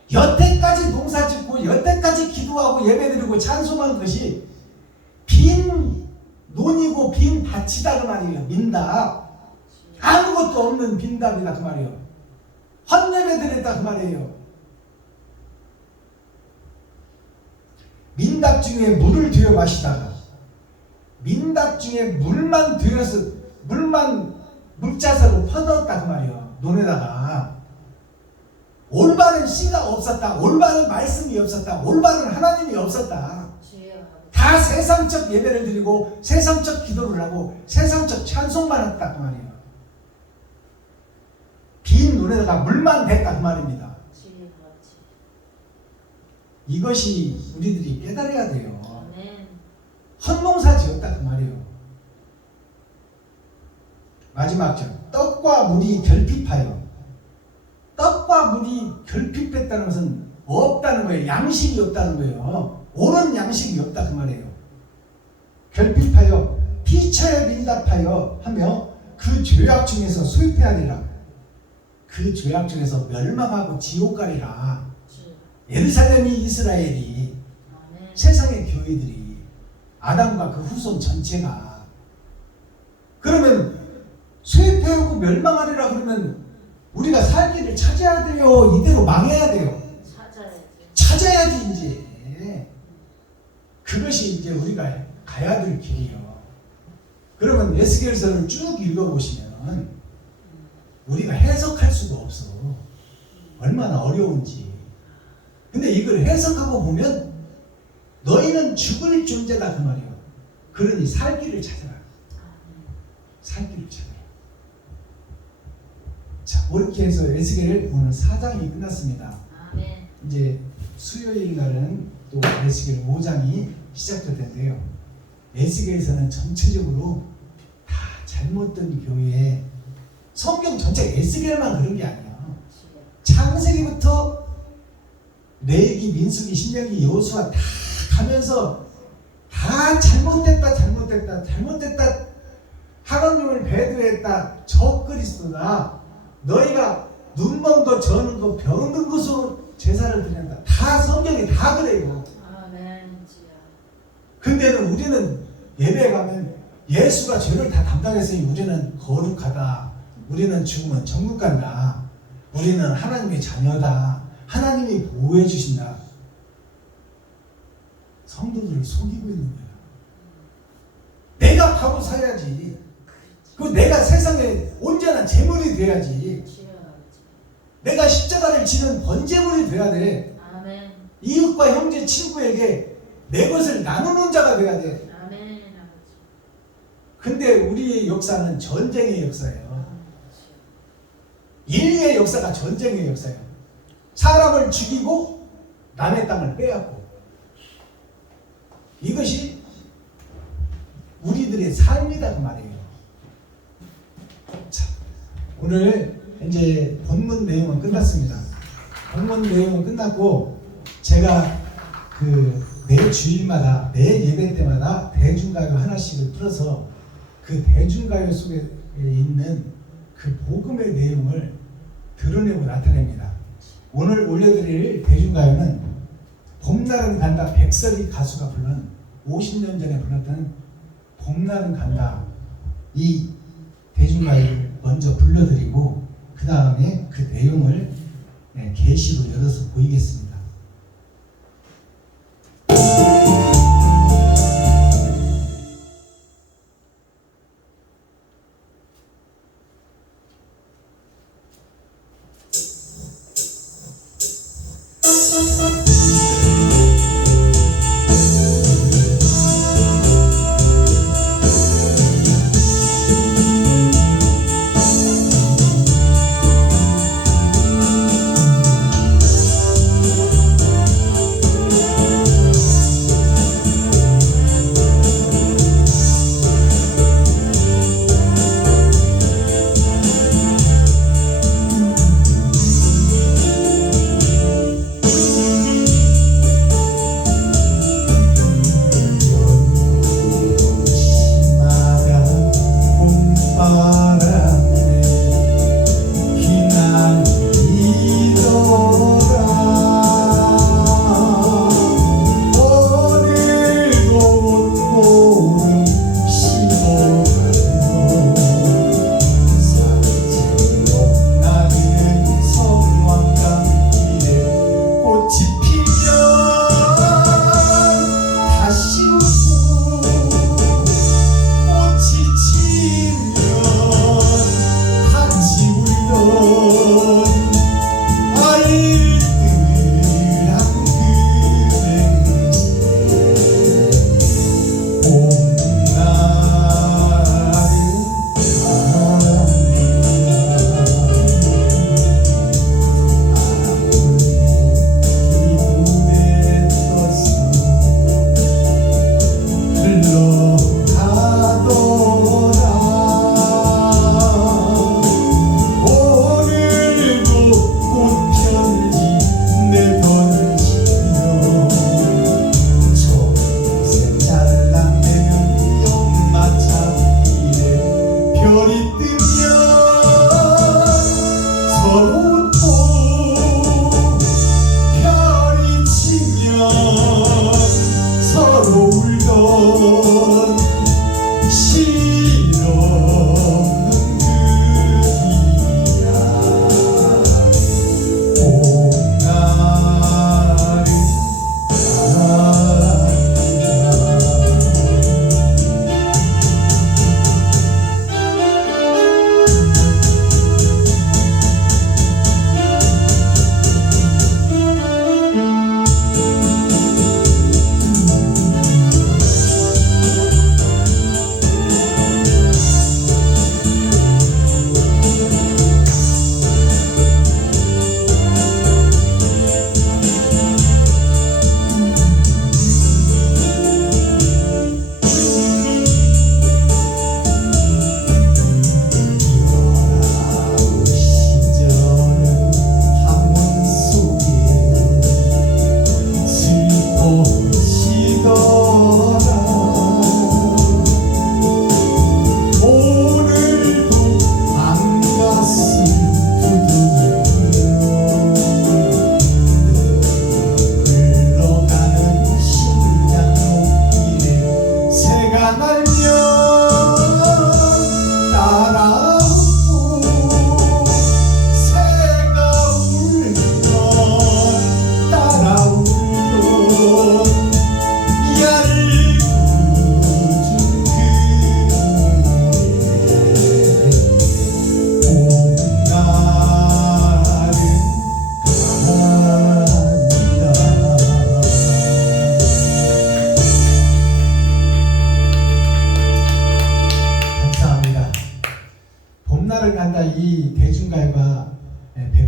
주여. 여태까지 농사짓고 여태까지 기도하고 예배드리고 찬송한 것이 빈 논이고 빈 밭이다 그 말이에요. 민답. 아무것도 없는 빈답이다 그 말이에요. 헌예배드렸다 그 말이에요. 민답 중에 물을 들여 마시다가 민답 중에 물만 물자석으로 퍼넣었다 그 말이에요. 논에다가 올바른 씨가 없었다. 올바른 말씀이 없었다. 올바른 하나님이 없었다. 주여. 다 세상적 예배를 드리고 세상적 기도를 하고 세상적 찬송만 했다 그 말이에요. 빈 논에다가 물만 댔다 그 말입니다. 주여. 그렇지. 이것이 우리들이 깨달아야 돼요. 아멘. 헛농사 지었다 그 말이에요. 마지막 절 떡과 물이 결핍하여 떡과 물이 결핍했다는 것은 없다는 거예요. 양식이 없다는 거예요. 옳은 양식이 없다 그 말이에요. 결핍하여 피처에 민답하여 하며 그 죄악 중에서 수입해하리라. 그 죄악 중에서 멸망하고 지옥 가리라. 주여. 예루살렘이 이스라엘이 아멘. 세상의 교회들이 아담과 그 후손 전체가 그러면 쇠퇴하고 멸망하리라 그러면 우리가 살 길을 찾아야 돼요. 이대로 망해야 돼요. 찾아야지. 찾아야지 이제. 그것이 이제 우리가 가야 될 길이에요. 그러면 에스겔서를 쭉 읽어보시면 우리가 해석할 수가 없어. 얼마나 어려운지. 근데 이걸 해석하고 보면 너희는 죽을 존재다 그 말이에요. 그러니 살 길을 찾아라. 살 길을 찾아라. 자, 이렇게 해서 에스겔 오늘 4장이 끝났습니다. 아멘. 이제 수요일 날은 또 에스겔 5장이 시작될 텐데요. 에스겔에서는 전체적으로 다 잘못된 교회에 성경 전체 에스겔만 그런 게 아니에요. 주여. 창세기부터 레위기, 민수기, 신명기, 여호수아 다 가면서 다 잘못됐다 하나님을 배도했다 저 그리스도다 너희가 눈먼 거 저는 거 병든 것으로 제사를 드린다 다 성경이 다 그래요. 아멘. 주여. 근데는 우리는 예배에 가면 예수가 죄를 다 담당했으니 우리는 거룩하다. 우리는 죽으면 천국 간다. 우리는 하나님의 자녀다. 하나님이 보호해 주신다. 성도들을 속이고 있는 거야. 내가 바로 살아야지. 그 내가 세상에 온전한 제물이 돼야지. 주여. 내가 십자가를 지는 번제물이 돼야 돼. 아멘. 이웃과 형제 친구에게 내 것을 나누는 자가 돼야 돼. 아멘. 아버지. 근데 우리의 역사는 전쟁의 역사예요. 주여. 인류의 역사가 전쟁의 역사예요. 사람을 죽이고 남의 땅을 빼앗고 이것이 우리들의 삶이다 그 말이에요. 자, 오늘 이제 본문 내용은 끝났습니다. 본문 내용은 끝났고 제가 그 매 주일마다 매 예배 때마다 대중가요 하나씩을 풀어서 그 대중가요 속에 있는 그 복음의 내용을 드러내고 나타냅니다. 오늘 올려드릴 대중가요는 봄날은 간다 백설이 가수가 부른 50년 전에 불렀던 봄날은 간다 이 대중가요를 먼저 불러드리고 그 다음에 그 내용을 계시로 열어서 보이겠습니다.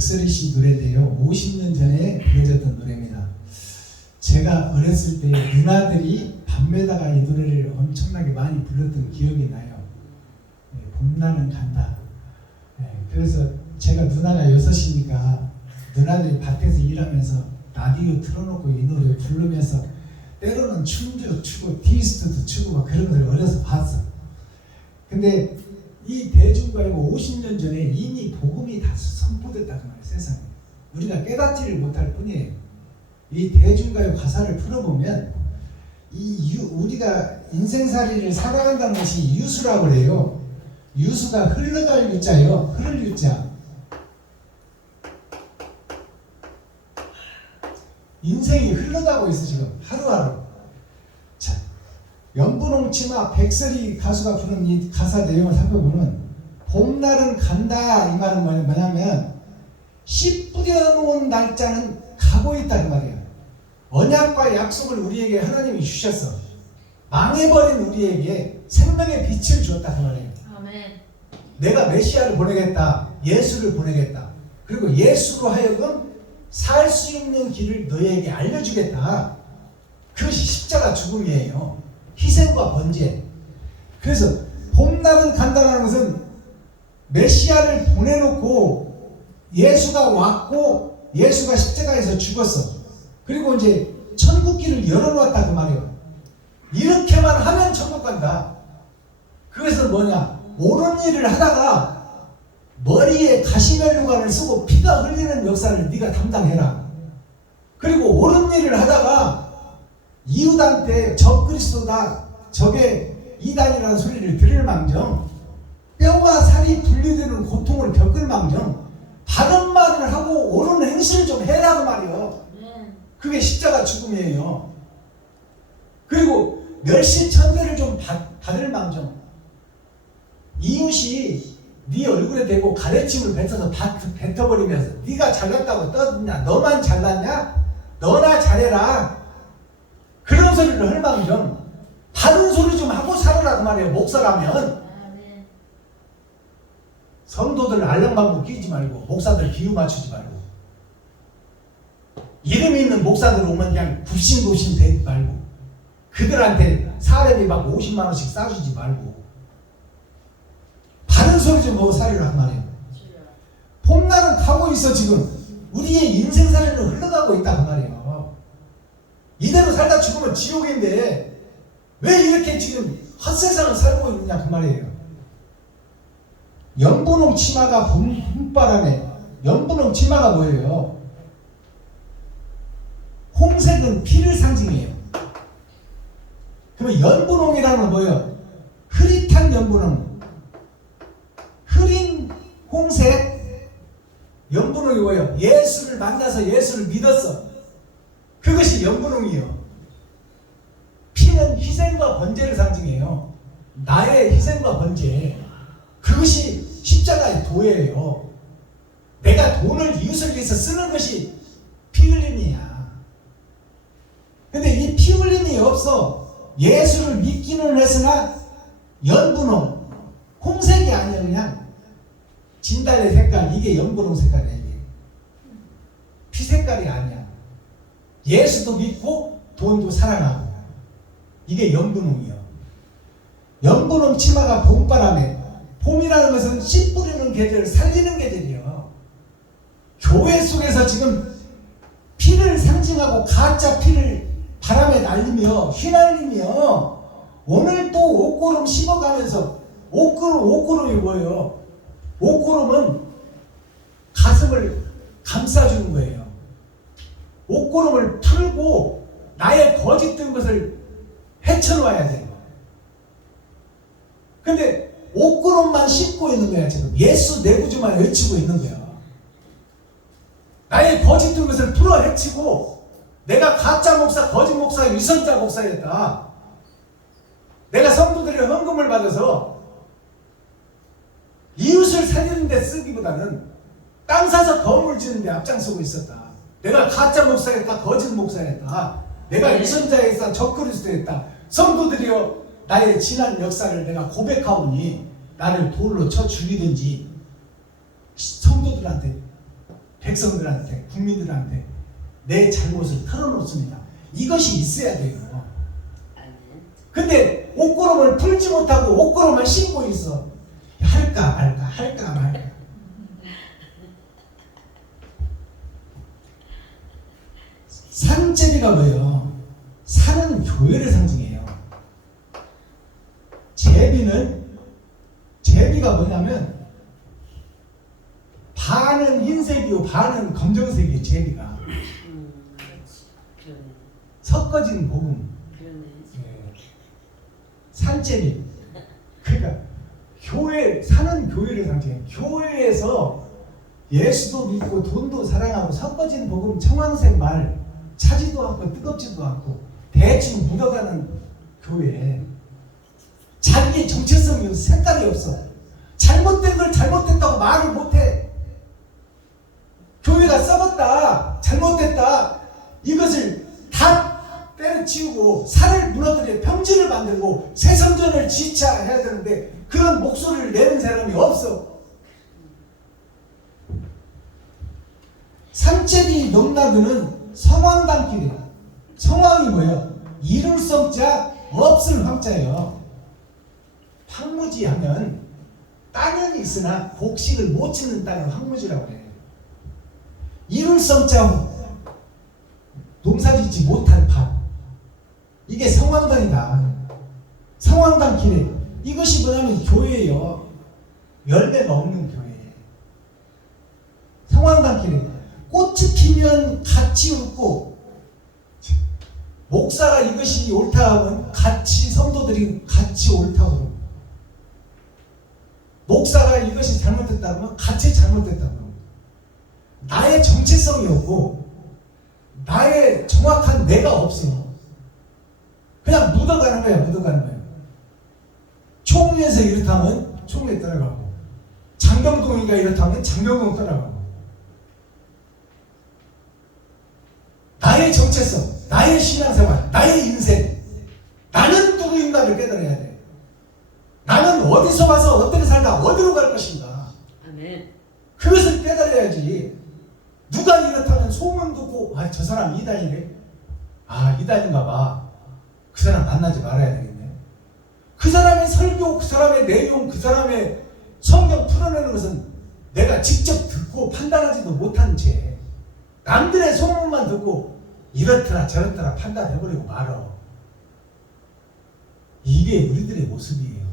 백설이 씨 노래인데요. 50년 전에 불려졌던 노래입니다. 제가 어렸을 때 누나들이 밤에다가 이 노래를 엄청나게 많이 불렀던 기억이 나요. 봄나는 간다. 그래서 제가 누나가 6이니까 누나들이 밭에서 일하면서 라디오 틀어놓고 이 노래 부르면서 때로는 춤도 추고 티스트도 추고 막 그런 걸 어려서 봤어. 근데 이 대중가요가 50년 전에 이미 복음이 다 선포됐다고 말이에요. 세상에. 우리가 깨닫지를 못할 뿐이에요. 이 대중가요 가사를 풀어보면 우리가 인생살이를 살아간다는 것이 유수라고 그래요. 유수가 흘러갈 유자예요. 흐를 유자. 인생이 흘러가고 있어 지금 하루하루. 자, 연분홍치마 백설이 가수가 부른 이 가사 내용을 살펴보면 봄날은 간다 이 말은 뭐냐면 씨 뿌려놓은 날짜는 가고 가고 있다 그 말이에요. 언약과 약속을 우리에게 하나님이 주셨어. 망해버린 우리에게 생명의 빛을 주었다 그 말이에요. 아멘. 내가 메시아를 보내겠다. 예수를 보내겠다. 그리고 예수로 하여금 살 수 있는 길을 너희에게 알려주겠다. 그것이 십자가 죽음이에요. 희생과 번제. 그래서 봄날은 간다는 것은 메시아를 보내놓고 예수가 왔고 예수가 십자가에서 죽었어. 그리고 이제 천국길을 열어놓았다 그 말이에요. 이렇게만 하면 천국 간다. 그것은 뭐냐? 옳은 일을 하다가 머리에 가시면류관을 쓰고 피가 흘리는 역사를 네가 담당해라. 그리고 옳은 일을 하다가 이웃한테 적 그리스도다, 적의 이단이라는 소리를 들을 망정, 뼈와 살이 분리되는 고통을 겪을 망정, 바른 말을 하고 옳은 행실을 좀 해라고 말이요. 그게 십자가 죽음이에요. 그리고 멸시천대를 좀 받을 망정, 이웃이 네 얼굴에 대고 가래침을 뱉어서 뱉어버리면서 네가 잘났다고 떠드냐, 너만 잘났냐, 너나 잘해라, 그런 소리를 할 망정 바른 소리 좀 하고 살아라 그 말이에요. 목사라면. 아멘. 성도들 알랑방구 끼지 말고, 목사들 기우 맞추지 말고, 이름 있는 목사들 오면 그냥 굽신굽신 대지 말고, 그들한테 사람이 막 50만 원씩 싸주지 말고, 바른 소리 좀 하고 살아라 그 말이에요. 봄날은 가고 있어. 지금 우리의 인생살이는 흘러가고 있다 그 말이에요. 이대로 살다 죽으면 지옥인데 왜 이렇게 지금 헛세상을 살고 있느냐 그 말이에요. 연분홍 치마가 봄바람에, 연분홍 치마가 뭐예요? 홍색은 피를 상징해요. 그러면 연분홍이라는 건 뭐예요? 흐릿한 연분홍, 흐린 홍색 연분홍이 뭐예요? 예수를 만나서 예수를 믿었어. 그것이 연분홍이에요. 피는 희생과 번제를 상징해요. 나의 희생과 번제. 그것이 십자가의 도예요. 내가 돈을 이웃을 위해서 쓰는 것이 피 흘림이야. 근데 이 피 흘림이 없어. 예수를 믿기는 했으나 연분홍, 홍색이 아니야. 그냥 진달래 색깔, 이게 연분홍 색깔이야. 이게 피 색깔이 아니야. 예수도 믿고 돈도 사랑하고, 이게 연분홍이요. 연분홍 치마가 봄바람에, 봄이라는 것은 씨 뿌리는 계절, 살리는 계절이요. 교회 속에서 지금 피를 상징하고 가짜 피를 바람에 날리며 휘날리며, 오늘 또 옷고름 씹어가면서, 옷고름이 뭐예요? 옷고름은 가슴을 감싸주는 거예요. 옷고름을 풀고 나의 거짓된 것을 헤쳐놓아야 돼요. 근데 옷고름만 씹고 있는 거야. 지금 예수 내 구주만 외치고 있는 거야. 나의 거짓된 것을 풀어 헤치고, 내가 가짜 목사, 거짓 목사, 위선자 목사였다. 내가 성도들의 헌금을 받아서 이웃을 살리는 데 쓰기보다는 땅 사서 건물 짓는 데 앞장서고 있었다. 내가 가짜 목사였다, 거짓 목사였다, 내가 위선자였다, 적그리스도였다. 성도들이여, 나의 지난 역사를 내가 고백하오니 나를 돌로 쳐 죽이든지, 성도들한테, 백성들한테, 국민들한테 내 잘못을 털어놓습니다. 이것이 있어야 돼요. 근데 옷고름을 풀지 못하고 옷고름만 신고 있어. 할까 말까, 할까 말까. 산제비가 뭐예요? 산은 교회를 상징해요. 제비가 뭐냐면 반은 흰색이고 반은 검정색이에요. 제비가 섞어진 복음. 산제비. 그러니까 교회, 산은 교회를 상징해요. 교회에서 예수도 믿고 돈도 사랑하고 섞어진 복음, 청황색 말, 차지도 않고 뜨겁지도 않고 대충 묻어가는 교회. 자기의 정체성이 없어. 색깔이 없어. 잘못된 걸 잘못됐다고 말을 못해. 교회가 썩었다, 잘못됐다 잘못했다. 이것을 다 때려치우고 산을 무너뜨려 평지를 만들고 새성전을 지차해야 되는데 그런 목소리를 내는 사람이 없어. 산채비 넘나드는 성황단길이야. 성황이 뭐예요? 이룰 성자 없을 황자예요. 황무지 하면 땅은 있으나 곡식을 못 짓는 땅을 황무지라고 해. 이룰 성자 농사짓지 못한 밭. 이게 성황단이다. 성황단 길에 이것이 뭐냐면 교회예요. 열매가 없는 교회. 성황단 길에 꽃이 피면 같이 웃고 목사가 이것이 옳다 하면 같이 성도들이 같이 옳다고 그러고 목사가 이것이 잘못됐다 하면 같이 잘못됐다고 그러고 나의 정체성이 없고 나의 정확한 내가 없어. 그냥 묻어가는 거야. 묻어가는 거야. 총리에서 이렇다면 총리 따라가고 장경동이가 이렇다면 장경동 따라가고 나의 정체성, 나의 신앙생활, 나의 인생, 나는 누구인가를 깨달아야 돼. 나는 어디서 와서 어떻게 살다 어디로 갈 것인가. 아멘. 그것을 깨달아야지. 누가 이렇다는 소문 듣고 저 사람 이단이래. 이단인가 봐. 그 사람 만나지 말아야 되겠네. 그 사람의 설교, 그 사람의 내용, 그 사람의 성경 풀어내는 것은 내가 직접 듣고 판단하지도 못한 채 남들의 소문만 듣고 이렇더라 저렇더라 판단해버리고 말어. 이게 우리들의 모습이에요.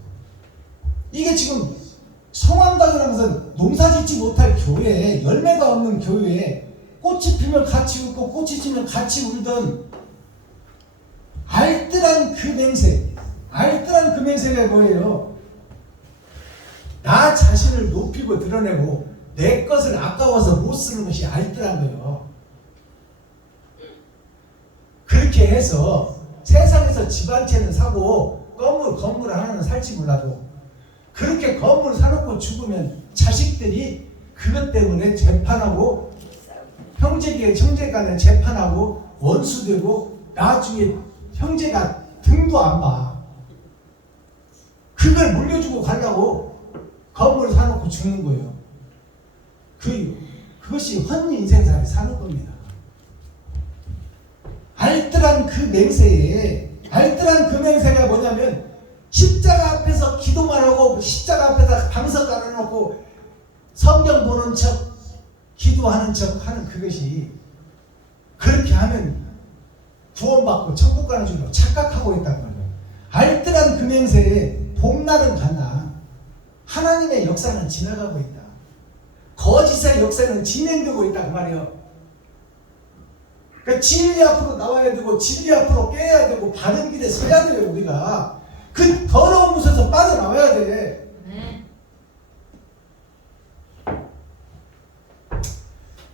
이게 지금 성황당이라는 것은 농사짓지 못할 교회에 열매가 없는 교회에 꽃이 피면 같이 웃고 꽃이 지면 같이 울던 알뜰한 그 맹세. 알뜰한 그 맹세가 뭐예요? 나 자신을 높이고 드러내고 내 것을 아까워서 못 쓰는 것이 알뜰한 거예요. 그렇게 해서 세상에서 집 한 채는 사고 건물 하나는 살지 몰라도 그렇게 건물 사놓고 죽으면 자식들이 그것 때문에 재판하고 형제 간에 재판하고 원수되고 나중에 형제가 등도 안 봐. 그걸 물려주고 가려고 건물 사놓고 죽는 거예요. 그것이 헌 인생살이 사는 겁니다. 알뜰한 그 맹세에 알뜰한 그 맹세가 뭐냐면 십자가 앞에서 기도만 하고 십자가 앞에다 방석 깔아놓고 성경 보는 척 기도하는 척 하는 그것이 그렇게 하면 구원받고 천국 가는 줄로 착각하고 있다는 거예요. 알뜰한 그 맹세에 봄날은 간다. 하나님의 역사는 지나가고 있다. 거짓의 역사는 진행되고 있다 그 말이에요. 그러니까 진리 앞으로 나와야 되고 진리 앞으로 깨야 되고 바른 길에 서야 돼요. 우리가 그 더러운 곳에서 빠져나와야 돼. 네.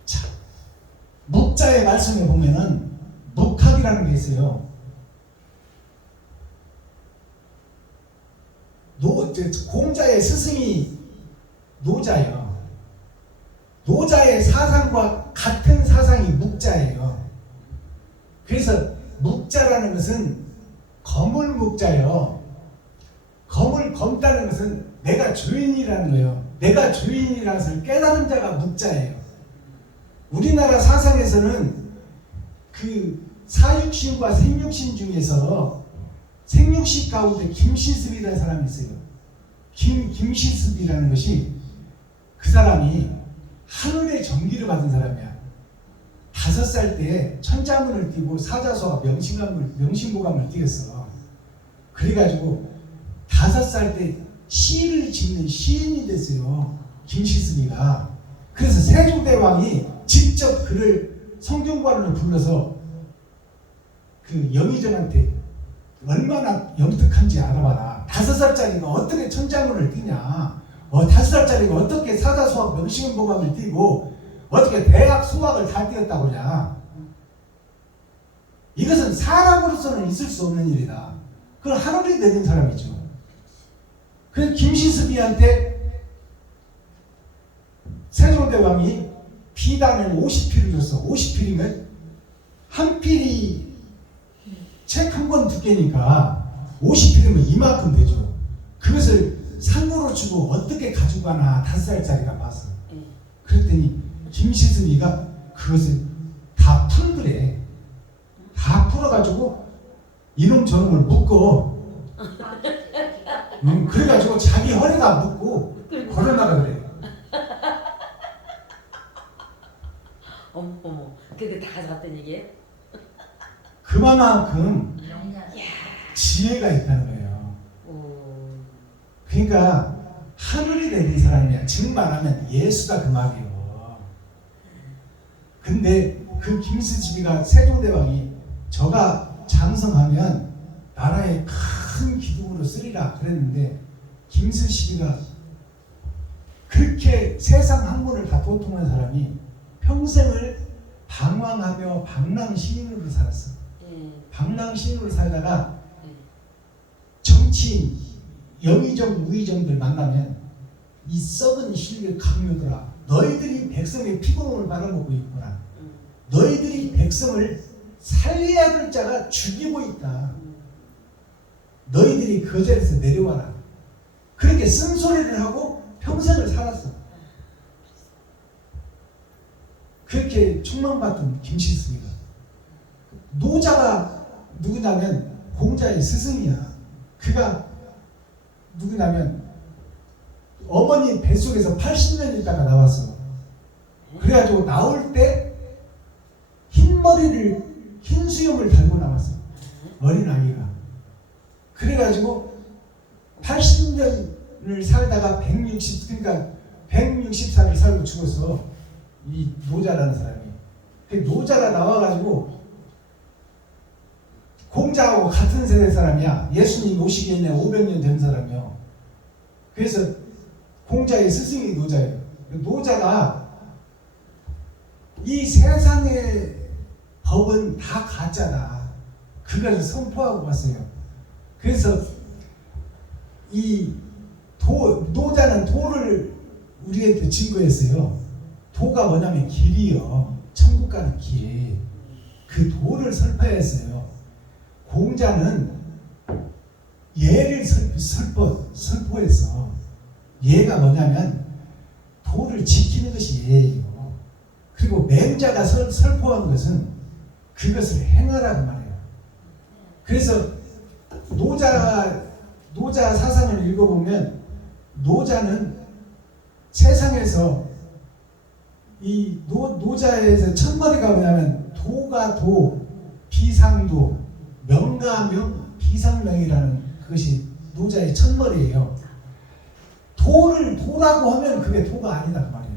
자, 묵자의 말씀에 보면은 묵학이라는 게 있어요. 공자의 스승이 노자예요. 노자의 사상과 같은 사상이 묵자예요. 그래서 묵자라는 것은 검을 묵자예요. 검을 검다는 것은 내가 주인이라는 거예요. 내가 주인이라는 것을 깨달은 자가 묵자예요. 우리나라 사상에서는 그 사육신과 생육신 중에서 생육신 가운데 김시습이라는 사람이 있어요. 김시습이라는 것이 그 사람이 하늘의 전기를 받은 사람이야. 5살 때 천자문을 띄고 사자서와 명심보감을 띄었어. 그래가지고 5살 때 시를 짓는 시인이 됐어요. 김시습이가. 그래서 세종대왕이 직접 그를 성균관으로 불러서 그 영의정한테 얼마나 영특한지 알아봐라. 5살짜리가 어떻게 천자문을 띄냐. 5살짜리가 어떻게 사자수학 명심보감을 띄고 어떻게 대학 수학을 다 띄었다고 그러냐. 이것은 사람으로서는 있을 수 없는 일이다. 그걸 하늘이 내린 사람이죠. 그래서 김시습이한테 세종대왕이 비단을 50필을 줬어. 50필이면 한 필이 책 한 권 두께니까 50필이면 이만큼 되죠. 그것을 상으로 주고 어떻게 가지고 가나 5살짜리가 봤어. 그랬더니 김시순이가 그것을 다 풀더래. 다 풀어가지고 이놈 저놈을 묶어. 그래가지고 자기 허리가 묶고 걸어나가 그래. 어머, 그게 다 가져갔다는 얘기예요? 그만큼 영양. 지혜가 있다는 거예요. 오, 그러니까 하늘이 되는 사람이야. 즉 말하면 예수다 그 말이에요. 근데 그 김수지가 세종대왕이 저가 장성하면 나라의 큰 기둥으로 쓰리라 그랬는데 김수시비가 그렇게 세상 학문을 다 도통한 사람이 평생을 방황하며 방랑시인으로 살았어. 방랑시인으로 살다가 정치인 영의정 우의정들 만나면 이 썩은 실력 강요들아, 너희들이 백성의 피곤함을 받아먹고 있구나. 너희들이 백성을 살려야 될 자가 죽이고 있다. 너희들이 그 자리에서 내려와라. 그렇게 쓴소리를 하고 평생을 살았어. 그렇게 충망받던 김시숙이가 노자가 누구냐면 공자의 스승이야. 그가 누구냐면 어머니 뱃속에서 80년 있다가 나왔어. 그래가지고 나올 때 흰머리를 흰 수염을 달고 나왔어. 어린 아기가. 그래가지고 80년을 살다가 그러니까 160살을 살고 죽었어. 이 노자라는 사람이. 그 노자가 나와가지고 공자하고 같은 세대 사람이야. 예수님 오시기 전에 500년 된 사람이요. 그래서 공자의 스승이 노자예요. 노자가 이 세상의 법은 다 가짜다. 그것을 선포하고 왔어요. 그래서 이 노자는 도를 우리한테 증거했어요. 도가 뭐냐면 길이요. 천국 가는 길. 그 도를 설파했어요. 공자는 예를 설포했어. 예가 뭐냐면 도를 지키는 것이 예예요. 그리고 맹자가 설포한 것은 그것을 행하라고 말해요. 그래서 노자 사상을 읽어보면 노자는 세상에서 이 노자에서 첫머리가 뭐냐면 도가 도, 비상도, 명가 명, 비상명이라는 그것이 노자의 첫머리예요. 도를 도라고 하면 그게 도가 아니다 그 말이에요.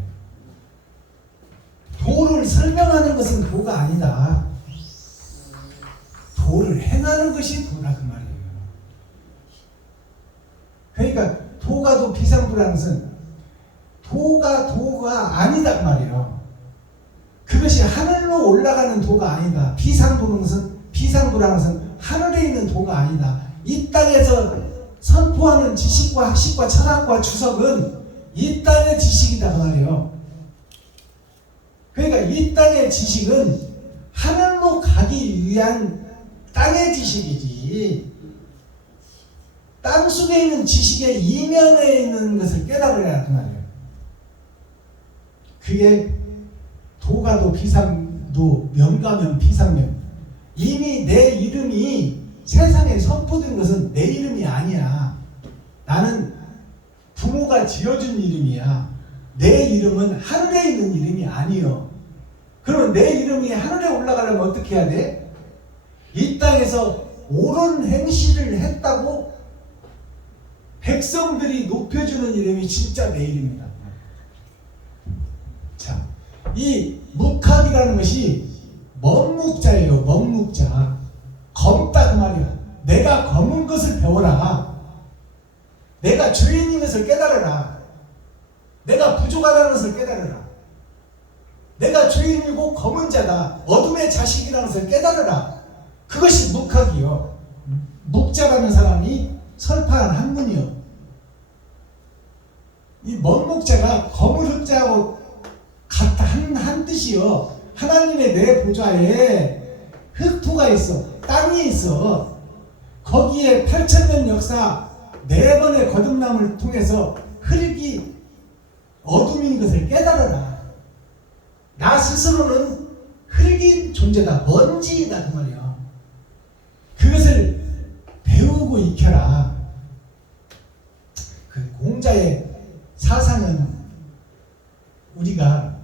도를 설명하는 것은 도가 아니다. 도를 행하는 것이 도다 그 말이에요. 그러니까 도가 도 비상도라는 것은 도가 아니다 그 말이에요. 그것이 하늘로 올라가는 도가 아니다. 비상도라는 것은 하늘에 있는 도가 아니다. 이 땅에서 선포하는 지식과 학식과 철학과 주석은 이 땅의 지식이다 그 말이에요. 그러니까 이 땅의 지식은 하늘로 가기 위한 땅의 지식이지, 땅 속에 있는 지식의 이면에 있는 것을 깨달으라 그 말이에요. 그게 도가도 비상도, 명가면 비상명. 이미 내 이름이 세상에 선포된 것은 내 이름이 아니야. 나는 부모가 지어준 이름이야. 내 이름은 하늘에 있는 이름이 아니요. 그러면 내 이름이 하늘에 올라가려면 어떻게 해야 돼? 이 땅에서 옳은 행실을 했다고 백성들이 높여주는 이름이 진짜 내 이름이다. 자, 이 묵학이라는 것이 먹묵자예요. 먹묵자. 검다 그 말이야. 내가 검은 것을 배워라. 내가 죄인인 것을 깨달아라. 내가 부족하다는 것을 깨달아라. 내가 죄인이고 검은 자다. 어둠의 자식이라는 것을 깨달아라. 그것이 묵학이요. 묵자라는 사람이 설파한 학문이요. 이 먹묵자가 검은 흑자하고 같다 한 한 뜻이요. 하나님의 내 보좌에 흑토가 있어. 땅이 있어. 거기에 8,000년 역사 4번의 거듭남을 통해서 흙이 어둠인 것을 깨달아라. 나 스스로는 흙인 존재다. 먼지이다. 그 말이야. 그것을 배우고 익혀라. 그 공자의 사상은 우리가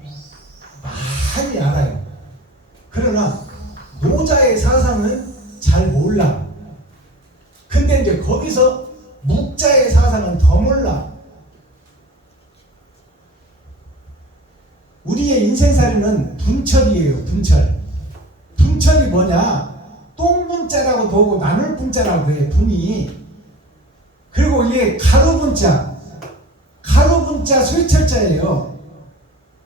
많이 알아요. 그러나 노자의 사상은 잘 몰라. 근데 이제 거기서 묵자의 사상은 더 몰라. 우리의 인생살이는 분철이에요. 분철. 분철이 뭐냐? 똥분자라고 도고 나눌분자라고 해. 분이. 그리고 이게 가로분자. 가로분자 쇠철자예요.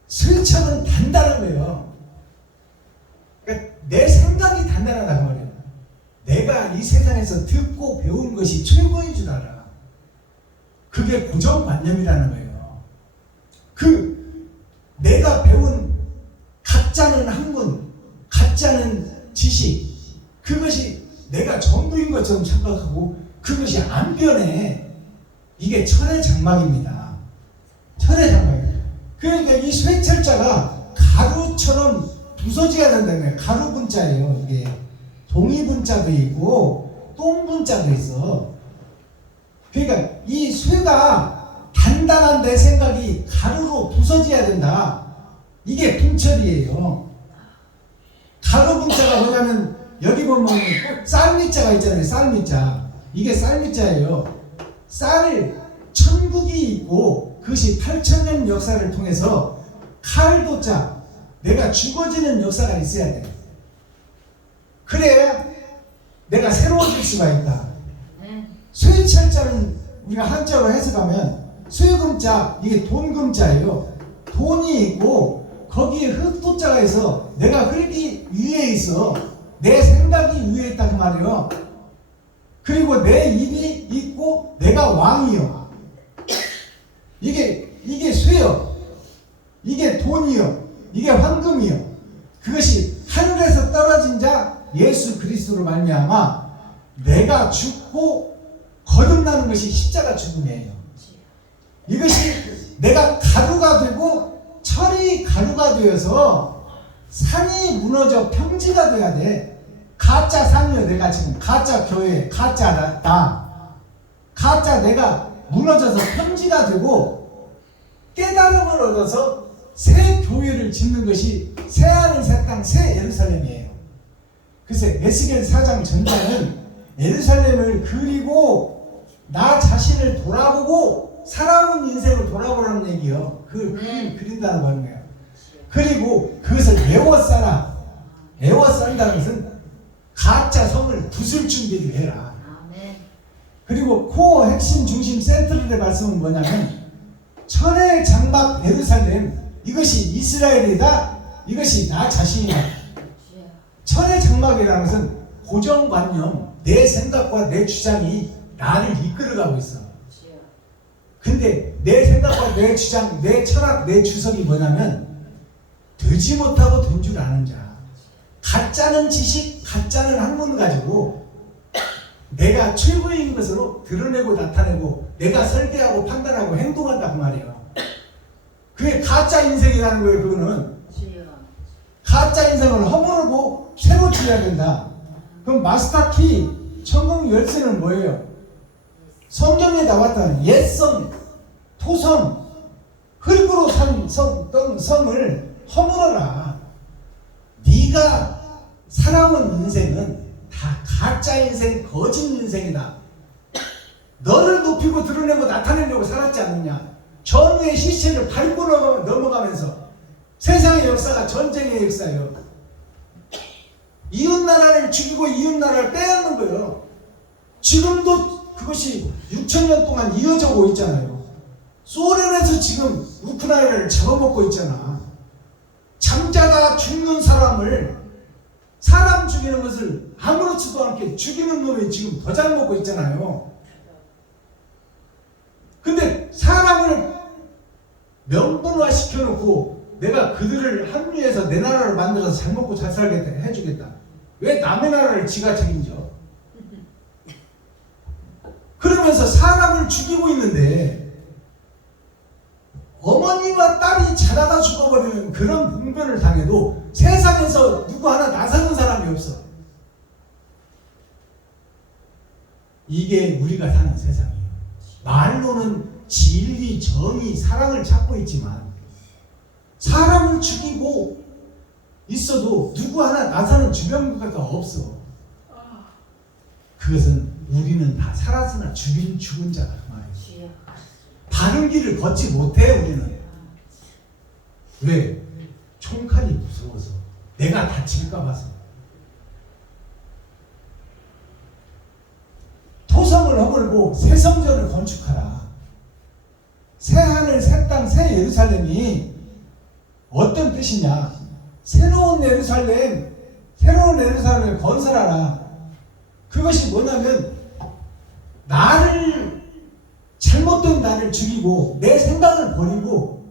쇠철은 단단한 거예요. 그러니까 내 생각이 단단하다 그 말이에요. 내가 이 세상에서 듣고 배운 것이 최고인 줄 알아. 그게 고정관념이라는 거예요. 내가 배운 가짜는 학문, 가짜는 지식, 그것이 내가 전부인 것처럼 착각하고 그것이 안 변해. 이게 철의 장막입니다. 철의 장막입니다. 그러니까 이 쇠철자가 가루처럼 부서져야 된다는 거예요. 가루분자예요. 이게 동이분자도 있고 똥분자도 있어. 그러니까 이 쇠가 단단한 내 생각이 가루로 부서져야 된다. 이게 분철이에요. 가루분자가 뭐냐면 여기 보면 쌀미자가 있잖아요. 쌀미자. 이게 쌀미자예요. 쌀 천국이 있고 그것이 8,000년 역사를 통해서 칼도자 내가 죽어지는 역사가 있어야 돼. 그래야 내가 새로워질 수가 있다. 쇠철자는 우리가 한자로 해석하면 쇠금자, 이게 돈금자예요. 돈이 있고 거기에 흙도자가 있어. 내가 흙이 위에 있어. 내 생각이 위에 있다 그 말이에요. 그리고 내 입이 있고 내가 왕이요. 이게 쇠요. 이게 돈이요. 이게 황금이요. 그것이 하늘에서 떨어진 자 예수 그리스도로 말미암아 내가 죽고 거듭나는 것이 십자가 죽음이에요. 이것이 내가 가루가 되고 철이 가루가 되어서 산이 무너져 평지가 돼야 돼. 가짜 산이요. 내가 지금 가짜 교회, 가짜 나, 가짜 내가 무너져서 평지가 되고 깨달음을 얻어서 새 교회를 짓는 것이 새 하늘 새 땅 새 예루살렘이에요. 그래서 에스겔 4장 전자는 예루살렘을 그리고 나 자신을 돌아보고 살아온 인생을 돌아보라는 얘기예요. 그린다는 거예요. 그리고 그것을 에워싸라. 에워싼다는 것은 가짜 성을 부술 준비를 해라. 그리고 코어 핵심 중심 센트럴의 말씀은 뭐냐면 천의 장막 예루살렘 이것이 이스라엘이다. 이것이 나 자신이다. 천의 장막이라는 것은 고정관념, 내 생각과 내 주장이 나를 이끌어가고 있어. 근데 내 생각과 내 주장, 내 철학, 내 주석이 뭐냐면 되지 못하고 된 줄 아는 자. 가짜는 지식, 가짜는 학문 가지고 내가 최고인 것으로 드러내고 나타내고 내가 설계하고 판단하고 행동한다 그 말이에요. 그게 가짜 인생이라는 거예요. 그거는 가짜 인생을 허물고 새로 지어야 된다. 그럼 마스터키 천국 열쇠는 뭐예요? 성경에 나왔던 옛성, 토성, 흙으로 산 성을 허물어라. 네가 살아온 인생은 다 가짜 인생, 거짓 인생이다. 너를 높이고 드러내고 나타내려고 살았지 않느냐. 전후의 시체를 밟고 넘어가면서 세상의 역사가 전쟁의 역사예요. 이웃나라를 죽이고 이웃나라를 빼앗는 거예요. 지금도 그것이 6,000년 동안 이어져 오고 있잖아요. 소련에서 지금 우크라이나를 잡아먹고 있잖아. 잠자다 죽는 사람을 사람 죽이는 것을 아무렇지도 않게 죽이는 놈이 지금 더 잘 먹고 있잖아요. 근데 사람을 명분화 시켜놓고 내가 그들을 합류해서 내 나라를 만들어서 잘 먹고 잘 살게 해주겠다. 왜 남의 나라를 지가 책임져? 그러면서 사람을 죽이고 있는데 어머니와 딸이 자라다 죽어버리는 그런 봉변을 당해도 세상에서 누구 하나 나서는 사람이 없어. 이게 우리가 사는 세상이에요. 말로는 진리, 정의, 사랑을 찾고 있지만 사람을 죽이고 있어도 누구 하나 나서는 주변국가가 없어. 그것은 우리는 다 살았으나 죽은 자다 그 말이에요. 주여. 바른 길을 걷지 못해 우리는. 왜? 총칼이 무서워서, 내가 다칠까 봐서. 토성을 허물고 새 성전을 건축하라. 새 하늘, 새 땅, 새 예루살렘이 어떤 뜻이냐? 새로운 예루살렘을 건설하라. 그것이 뭐냐면 잘못된 나를 죽이고 내 생각을 버리고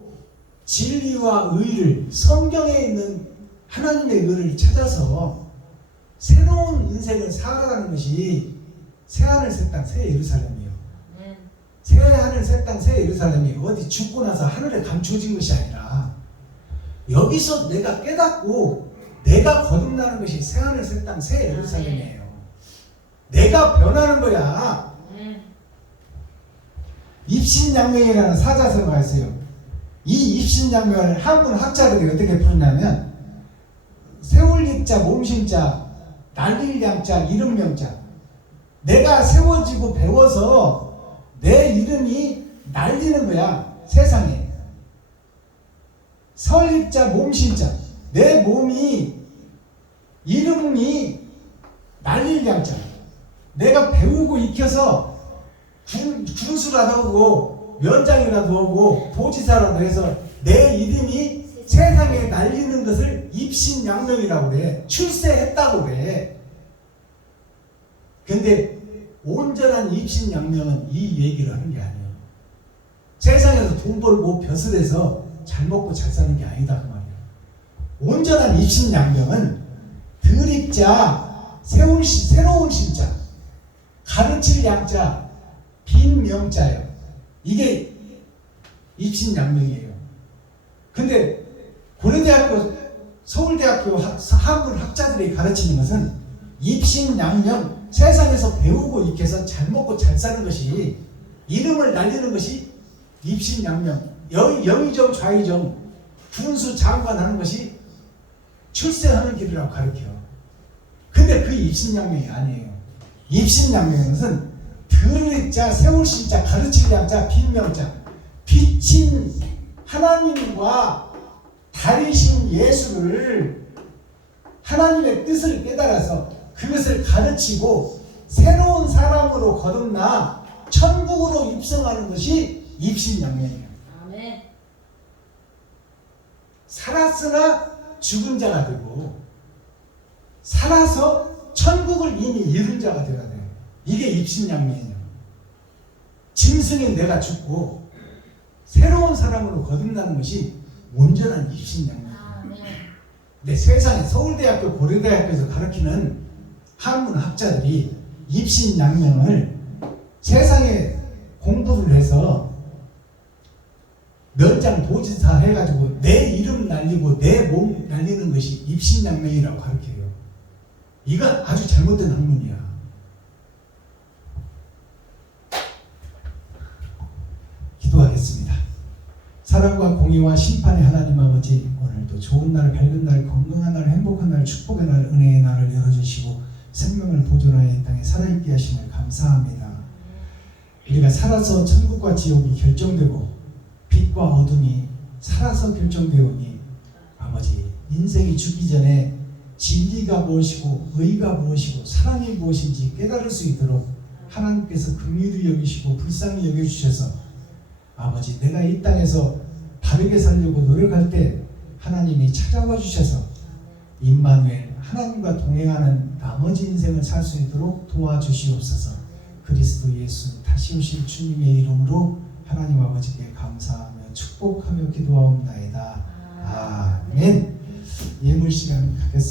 진리와 의를, 성경에 있는 하나님의 의를 찾아서 새로운 인생을 살아가는 것이 새하늘 새땅 새 예루살렘이에요. 새하늘 새땅 새 예루살렘이 어디 죽고 나서 하늘에 감춰진 것이 아니라 여기서 내가 깨닫고 내가 거듭나는 것이 새하늘 새땅 새 예루살렘이에요. 내가 변하는 거야. 입신양명이라는 사자성어가 있어요. 이 입신양명을 한문 학자들이 어떻게 푸느냐면 세울 입자, 몸신자, 날릴 양자, 이름명자. 내가 세워지고 배워서 내 이름이 날리는 거야, 세상에. 설립자, 몸신자. 내 몸이, 이름이 날릴 양자. 내가 배우고 익혀서 군수라도 하고 면장이라도 하고 도지사라도 해서 내 이름이 세상에 날리는 것을 입신양명이라고 그래. 출세했다고 그래. 근데 온전한 입신양명은 이 얘기를 하는 게 아니에요. 세상에서 돈 벌고 벼슬해서 잘 먹고 잘 사는 게 아니다 그 말이에요. 온전한 입신양명은 드립자, 새로운 신자, 가르칠 양자, 빈 명자예요. 이게 입신양명이에요. 근데 고려대학교, 서울대학교 한문 학자들이 가르치는 것은 입신양명, 세상에서 배우고 익혀서 잘 먹고 잘 사는 것이, 이름을 날리는 것이 입신양명, 영의정 좌의정 군수 장관 하는 것이 출세하는 길이라고 가르쳐요. 근데 그 입신양명이 아니에요. 입신양명은 것은 들을 자, 세울 신자, 가르칠 양자, 빈명자. 빛인 하나님과 다리신 예수를, 하나님의 뜻을 깨달아서 그것을 가르치고 새로운 사람으로 거듭나 천국으로 입성하는 것이 입신양명이에요. 아멘. 살았으나 죽은 자가 되고 살아서 천국을 이미 이룬 자가 되어야 돼요. 이게 입신양명이에요. 짐승인 내가 죽고 새로운 사람으로 거듭나는 것이 온전한 입신양명이에요. 아멘. 근데 세상에 서울대학교, 고려대학교에서 가르치는 한문 학자들이 입신양명을 세상에 공부를 해서 면장 도지사 해가지고 내 이름 날리고 내 몸 날리는 것이 입신양명이라고 가르쳐요. 이건 아주 잘못된 학문이야. 기도하겠습니다. 사랑과 공의와 심판의 하나님 아버지, 오늘도 좋은 날, 밝은 날, 건강한 날, 행복한 날, 축복의 날, 은혜의 날을 열어주시고 생명을 보존하여 이 땅에 살아있게 하심을 감사합니다. 우리가 살아서 천국과 지옥이 결정되고 빛과 어둠이 살아서 결정되오니 아버지, 인생이 죽기 전에 진리가 무엇이고 의가 무엇이고 사랑이 무엇인지 깨달을 수 있도록 하나님께서 긍휼히 여기시고 불쌍히 여겨주셔서 아버지, 내가 이 땅에서 바르게 살려고 노력할 때 하나님이 찾아와 주셔서 임마누엘, 하나님과 동행하는 나머지 인생을 살 수 있도록 도와주시옵소서. 그리스도 예수 다시 오실 주님의 이름으로 하나님 아버지께 감사하며 축복하며 기도하옵나이다. 아멘. 예물 시간 갖겠습니다.